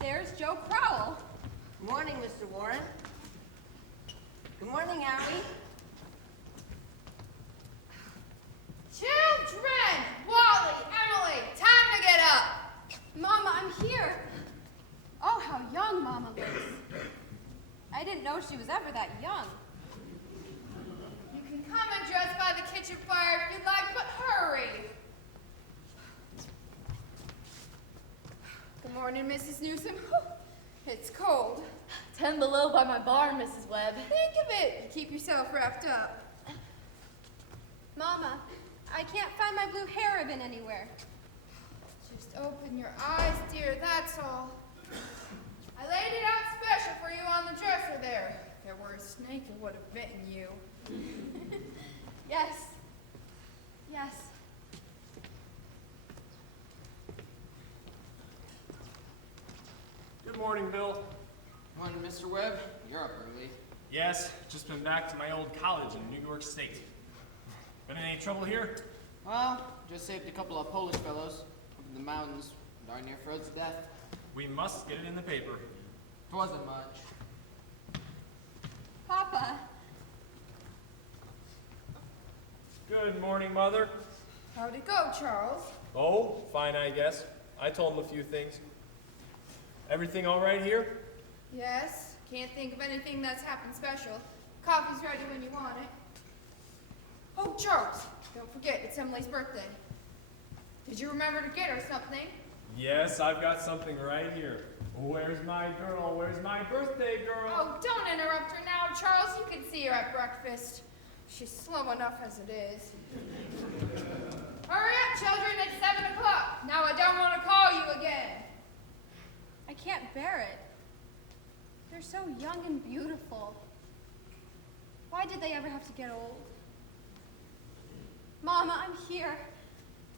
there's Joe Crowell. Morning, Mr. Warren. Good morning, Howie. Children! Wally, Emily, time to get up! Mama, I'm here. Oh, how young Mama looks. I didn't know she was ever that young. You can come and dress by the kitchen fire if you'd like, but hurry! Good morning, Mrs. Newsom. It's cold. 10 below by my barn, Mrs. Webb. Think of it. Keep yourself wrapped up. Mama, I can't find my blue hair ribbon anywhere. Just open your eyes, dear, that's all. I laid it out special for you on the dresser there. If there were a snake, it would have bitten you. Yes. Yes. Good morning, Bill. Morning, Mr. Webb. You're up early. Yes, just been back to my old college in New York State. Been in any trouble here? Well, just saved a couple of Polish fellows up in the mountains. Darn near froze to death. We must get it in the paper. Wasn't much. Papa. Good morning, Mother. How'd it go, Charles? Oh, fine, I guess. I told him a few things. Everything all right here? Yes. Can't think of anything that's happened special. Coffee's ready when you want it. Oh, Charles, don't forget, it's Emily's birthday. Did you remember to get her something? Yes, I've got something right here. Where's my girl? Where's my birthday girl? Oh, don't interrupt her now, Charles. You can see her at breakfast. She's slow enough as it is. Hurry up, children. It's 7 o'clock. Now I don't want to call you again. I can't bear it. They're so young and beautiful. Why did they ever have to get old? Mama, I'm here.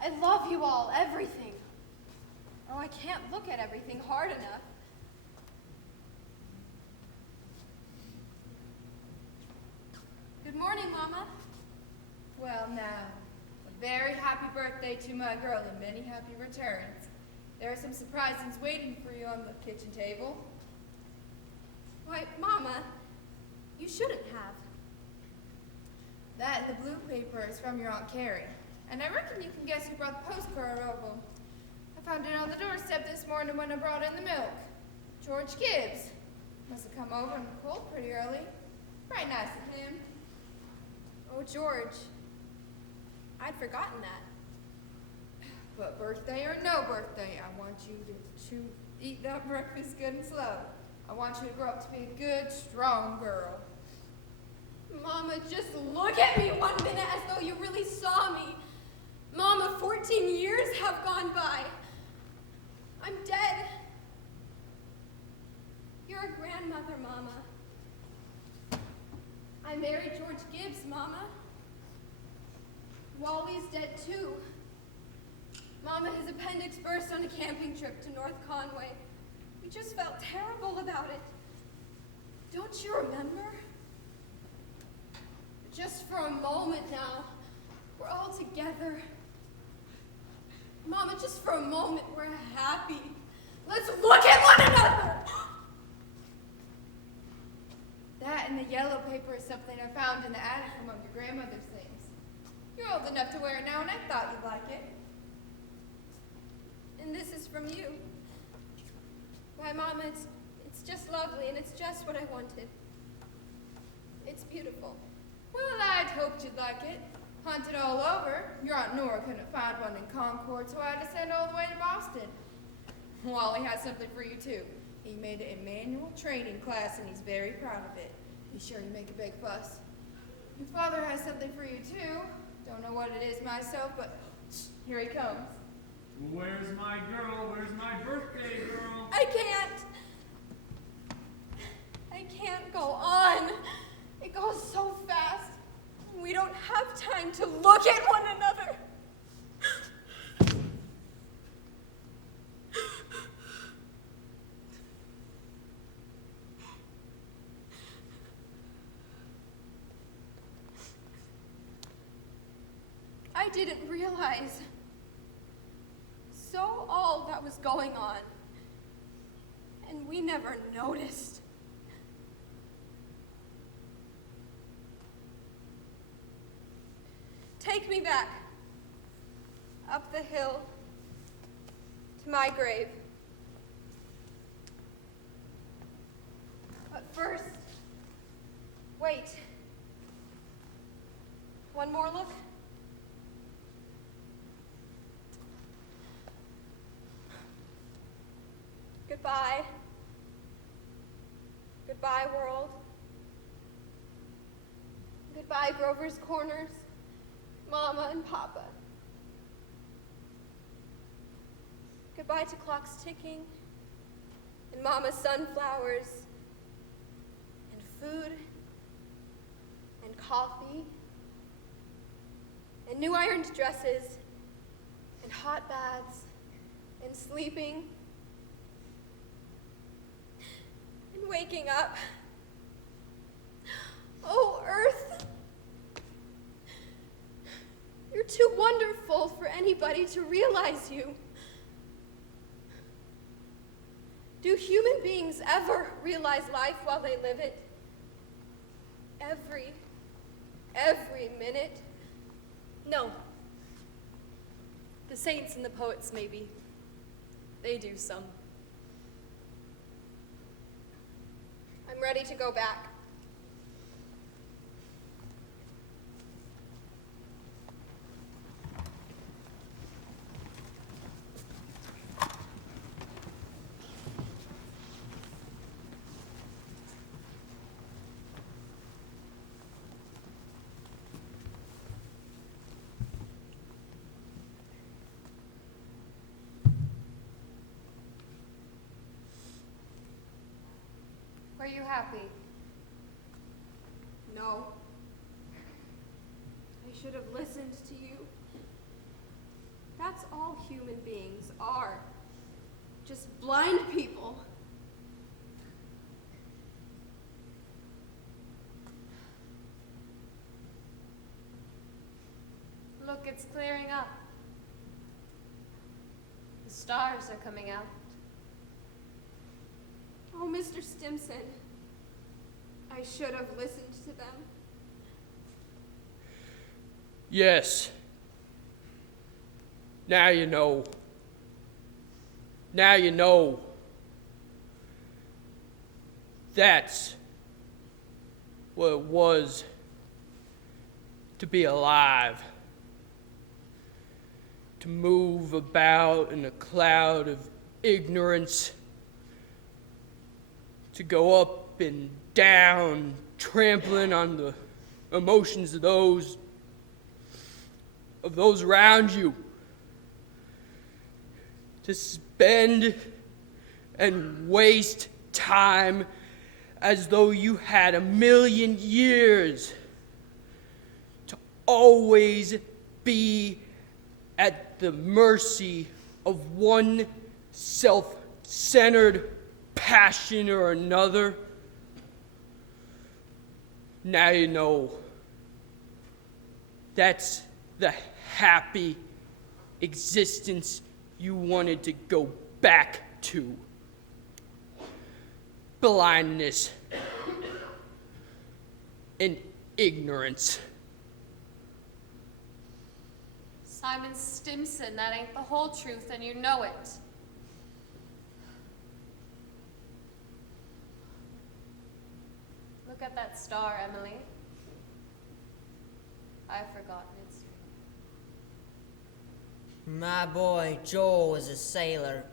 I love you all, everything. Oh, I can't look at everything hard enough. Good morning, Mama. Well, now, a very happy birthday to my girl and many happy returns. There are some surprises waiting for you on the kitchen table. Why, Mama, you shouldn't have. That and the blue paper is from your Aunt Carrie. And I reckon you can guess who brought the postcard over. I found it on the doorstep this morning when I brought in the milk. George Gibbs. Must have come over in the cold pretty early. Right nice of him. Oh, George. I'd forgotten that. But birthday or no birthday, I want you to eat that breakfast good and slow. I want you to grow up to be a good, strong girl. Mama, just look at me 1 minute as though you really saw me. Mama, 14 years have gone by. I'm dead. You're a grandmother, Mama. I married George Gibbs, Mama. Wally's dead too. Mama, his appendix burst on a camping trip to North Conway. We just felt terrible about it. Don't you remember? Just for a moment now, we're all together. Mama, just for a moment, we're happy. Let's look at one another! That and the yellow paper is something I found in the attic among your grandmother's things. You're old enough to wear it now, and I thought you'd like it. And this is from you. Why, Mama, it's just lovely, and it's just what I wanted. It's beautiful. Well, I'd hoped you'd like it. Hunted all over. Your Aunt Nora couldn't find one in Concord, so I had to send all the way to Boston. Wally has something for you, too. He made it a manual training class, and he's very proud of it. He's sure you make a big fuss. Your father has something for you, too. Don't know what it is myself, but here he comes. Where's my girl? Where's my birthday girl? I can't go on. It goes so fast. We don't have time to look at one another. I didn't realize all that was going on, and we never noticed. Take me back, up the hill, to my grave. But first, wait. One more look. Goodbye. Goodbye, world. Goodbye, Grover's Corners, Mama and Papa. Goodbye to clocks ticking, and Mama's sunflowers, and food, and coffee, and new ironed dresses, and hot baths, and sleeping, and waking up. Oh, Earth, you're too wonderful for anybody to realize you. Do human beings ever realize life while they live it? Every minute? No. The saints and the poets, maybe. They do some. I'm ready to go back. Were you happy? No. I should have listened to you. That's all human beings are. Just blind people. Look, it's clearing up. The stars are coming out. Oh, Mr. Stimson, I should have listened to them. Yes. Now you know. Now you know. That's what it was to be alive. To move about in a cloud of ignorance. To go up and down, trampling on the emotions of those around you. To spend and waste time as though you had 1,000,000 years. To always be at the mercy of one self-centered passion or another. Now you know. That's the happy existence you wanted to go back to. Blindness and ignorance. Simon Stimson, that ain't the whole truth, and you know it. Look at that star, Emily. I've forgotten its name. My boy Joel was a sailor.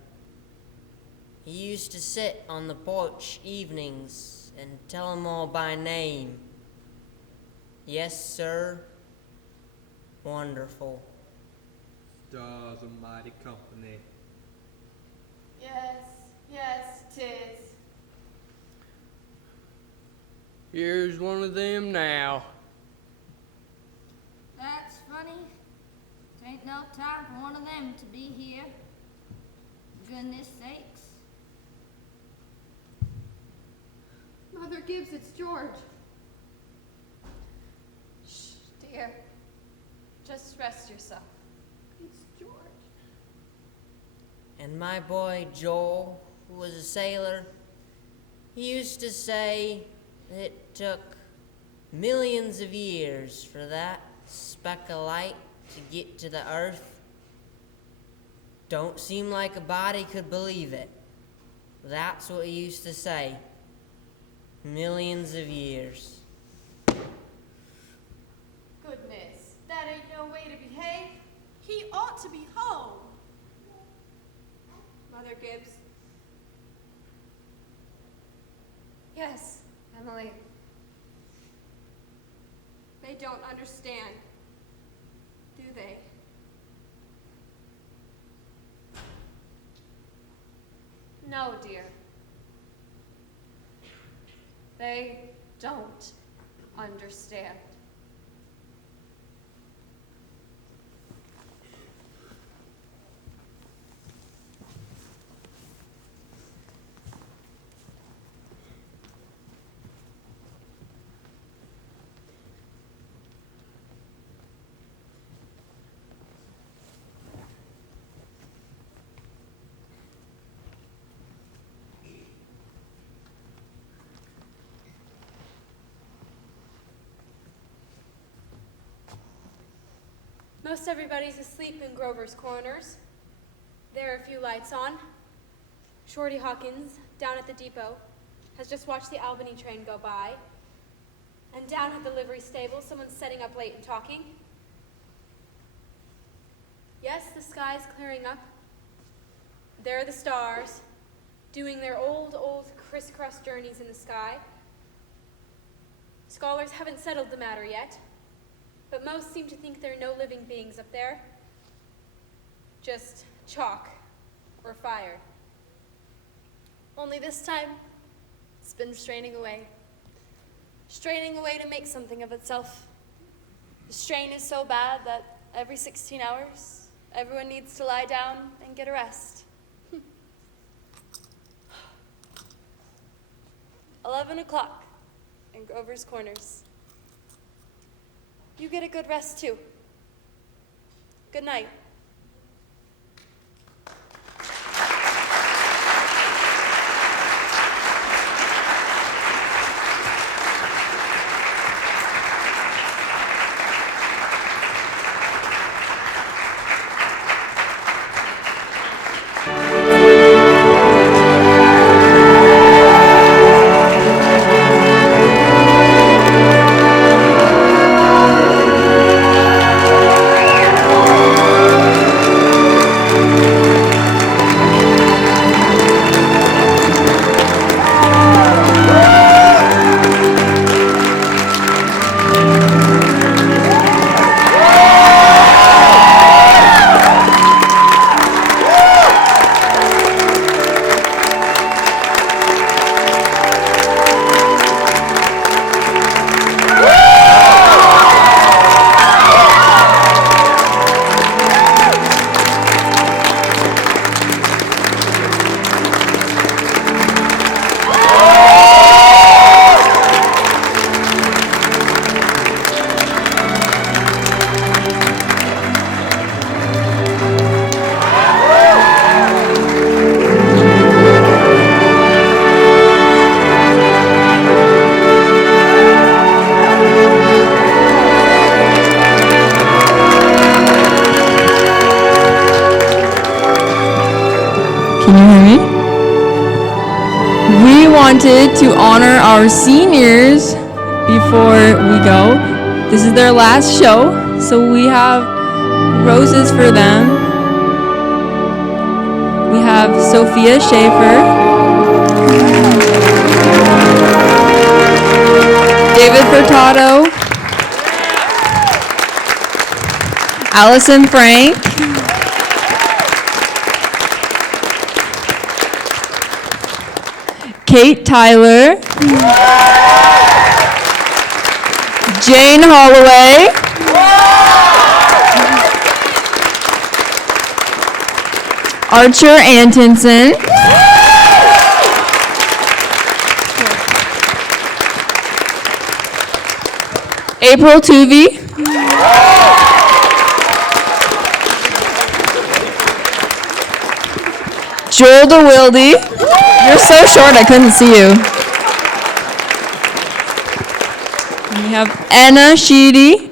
He used to sit on the porch evenings and tell 'em all by name. Yes, sir. Wonderful. Stars of mighty company. Yes, yes, 'tis. Here's one of them now. That's funny. Ain't no time for one of them to be here. Goodness sakes. Mother Gibbs, it's George. Shh, dear. Just rest yourself. It's George. And my boy Joel, who was a sailor, he used to say it took millions of years for that speck of light to get to the earth. Don't seem like a body could believe it. That's what he used to say. Millions of years. Goodness, that ain't no way to behave. He ought to be home. Mother Gibbs. Yes, Emily. They don't understand, do they? No, dear. They don't understand. Most everybody's asleep in Grover's Corners. There are a few lights on. Shorty Hawkins, down at the depot, has just watched the Albany train go by. And down at the livery stable, someone's setting up late and talking. Yes, the sky's clearing up. There are the stars, doing their old crisscross journeys in the sky. Scholars haven't settled the matter yet, but most seem to think there are no living beings up there. Just chalk or fire. Only this time, it's been straining away. Straining away to make something of itself. The strain is so bad that every 16 hours, everyone needs to lie down and get a rest. 11 o'clock in Grover's Corners. You get a good rest too. Good night. Can you hear me? We wanted to honor our seniors before we go. This is their last show, so we have roses for them. We have Sophia Schaefer, David Furtado, Allison Frank, Kate Tyler, Jane Holloway, Archer Antonson, April Tuvey, Joel DeWilde. You're so short I couldn't see you. We have Anna Sheedy.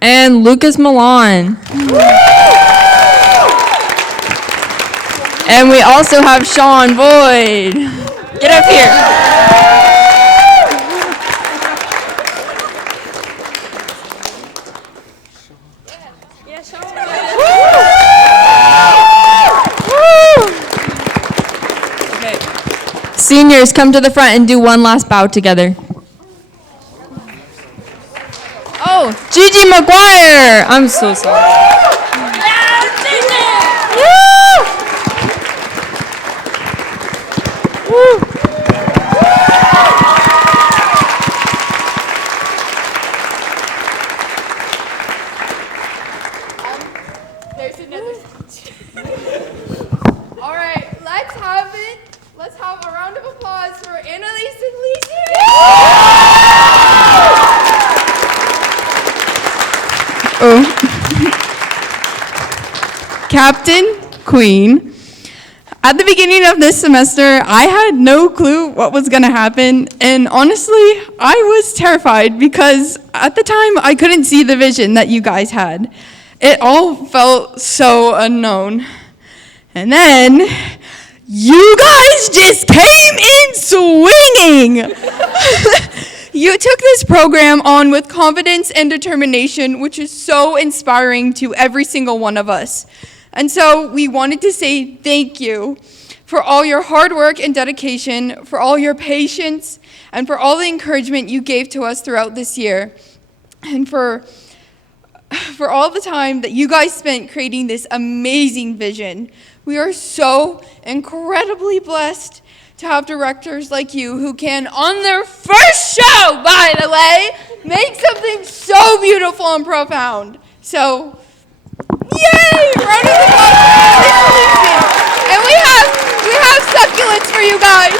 And Lucas Milan. And we also have Sean Boyd. Get up here. Seniors, come to the front and do one last bow together. Oh, Gigi McGuire. I'm so sorry. There's another. All right, let's have it. Let's have a round of applause for Annalise and Lisa. Oh. Captain Queen. At the beginning of this semester, I had no clue what was going to happen, and honestly, I was terrified because at the time, I couldn't see the vision that you guys had. It all felt so unknown. And then, you guys just came in swinging! You took this program on with confidence and determination, which is so inspiring to every single one of us. And so we wanted to say thank you for all your hard work and dedication, for all your patience, and for all the encouragement you gave to us throughout this year, and for all the time that you guys spent creating this amazing vision. We are so incredibly blessed to have directors like you who can, on their first show, by the way, make something so beautiful and profound. So, yay! Round of applause. And we have succulents for you guys.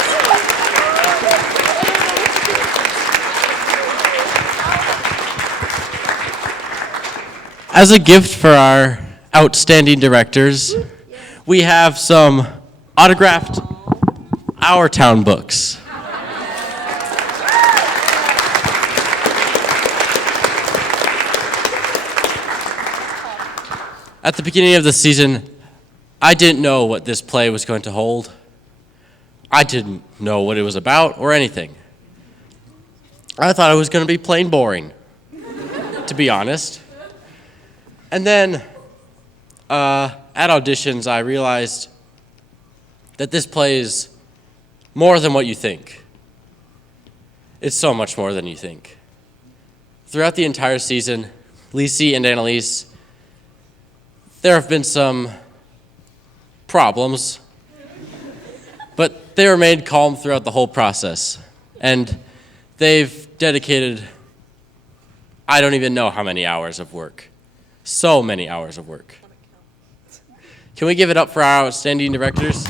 As a gift for our outstanding directors, we have some autographed Our Town books. At the beginning of the season, I didn't know what this play was going to hold. I didn't know what it was about or anything. I thought it was going to be plain boring, to be honest. And then, at auditions, I realized that this play is more than what you think. It's so much more than you think. Throughout the entire season, Lisi and Annalise, there have been some problems, but they remained calm throughout the whole process. And they've dedicated, I don't even know how many hours of work. So many hours of work. Can we give it up for our outstanding directors?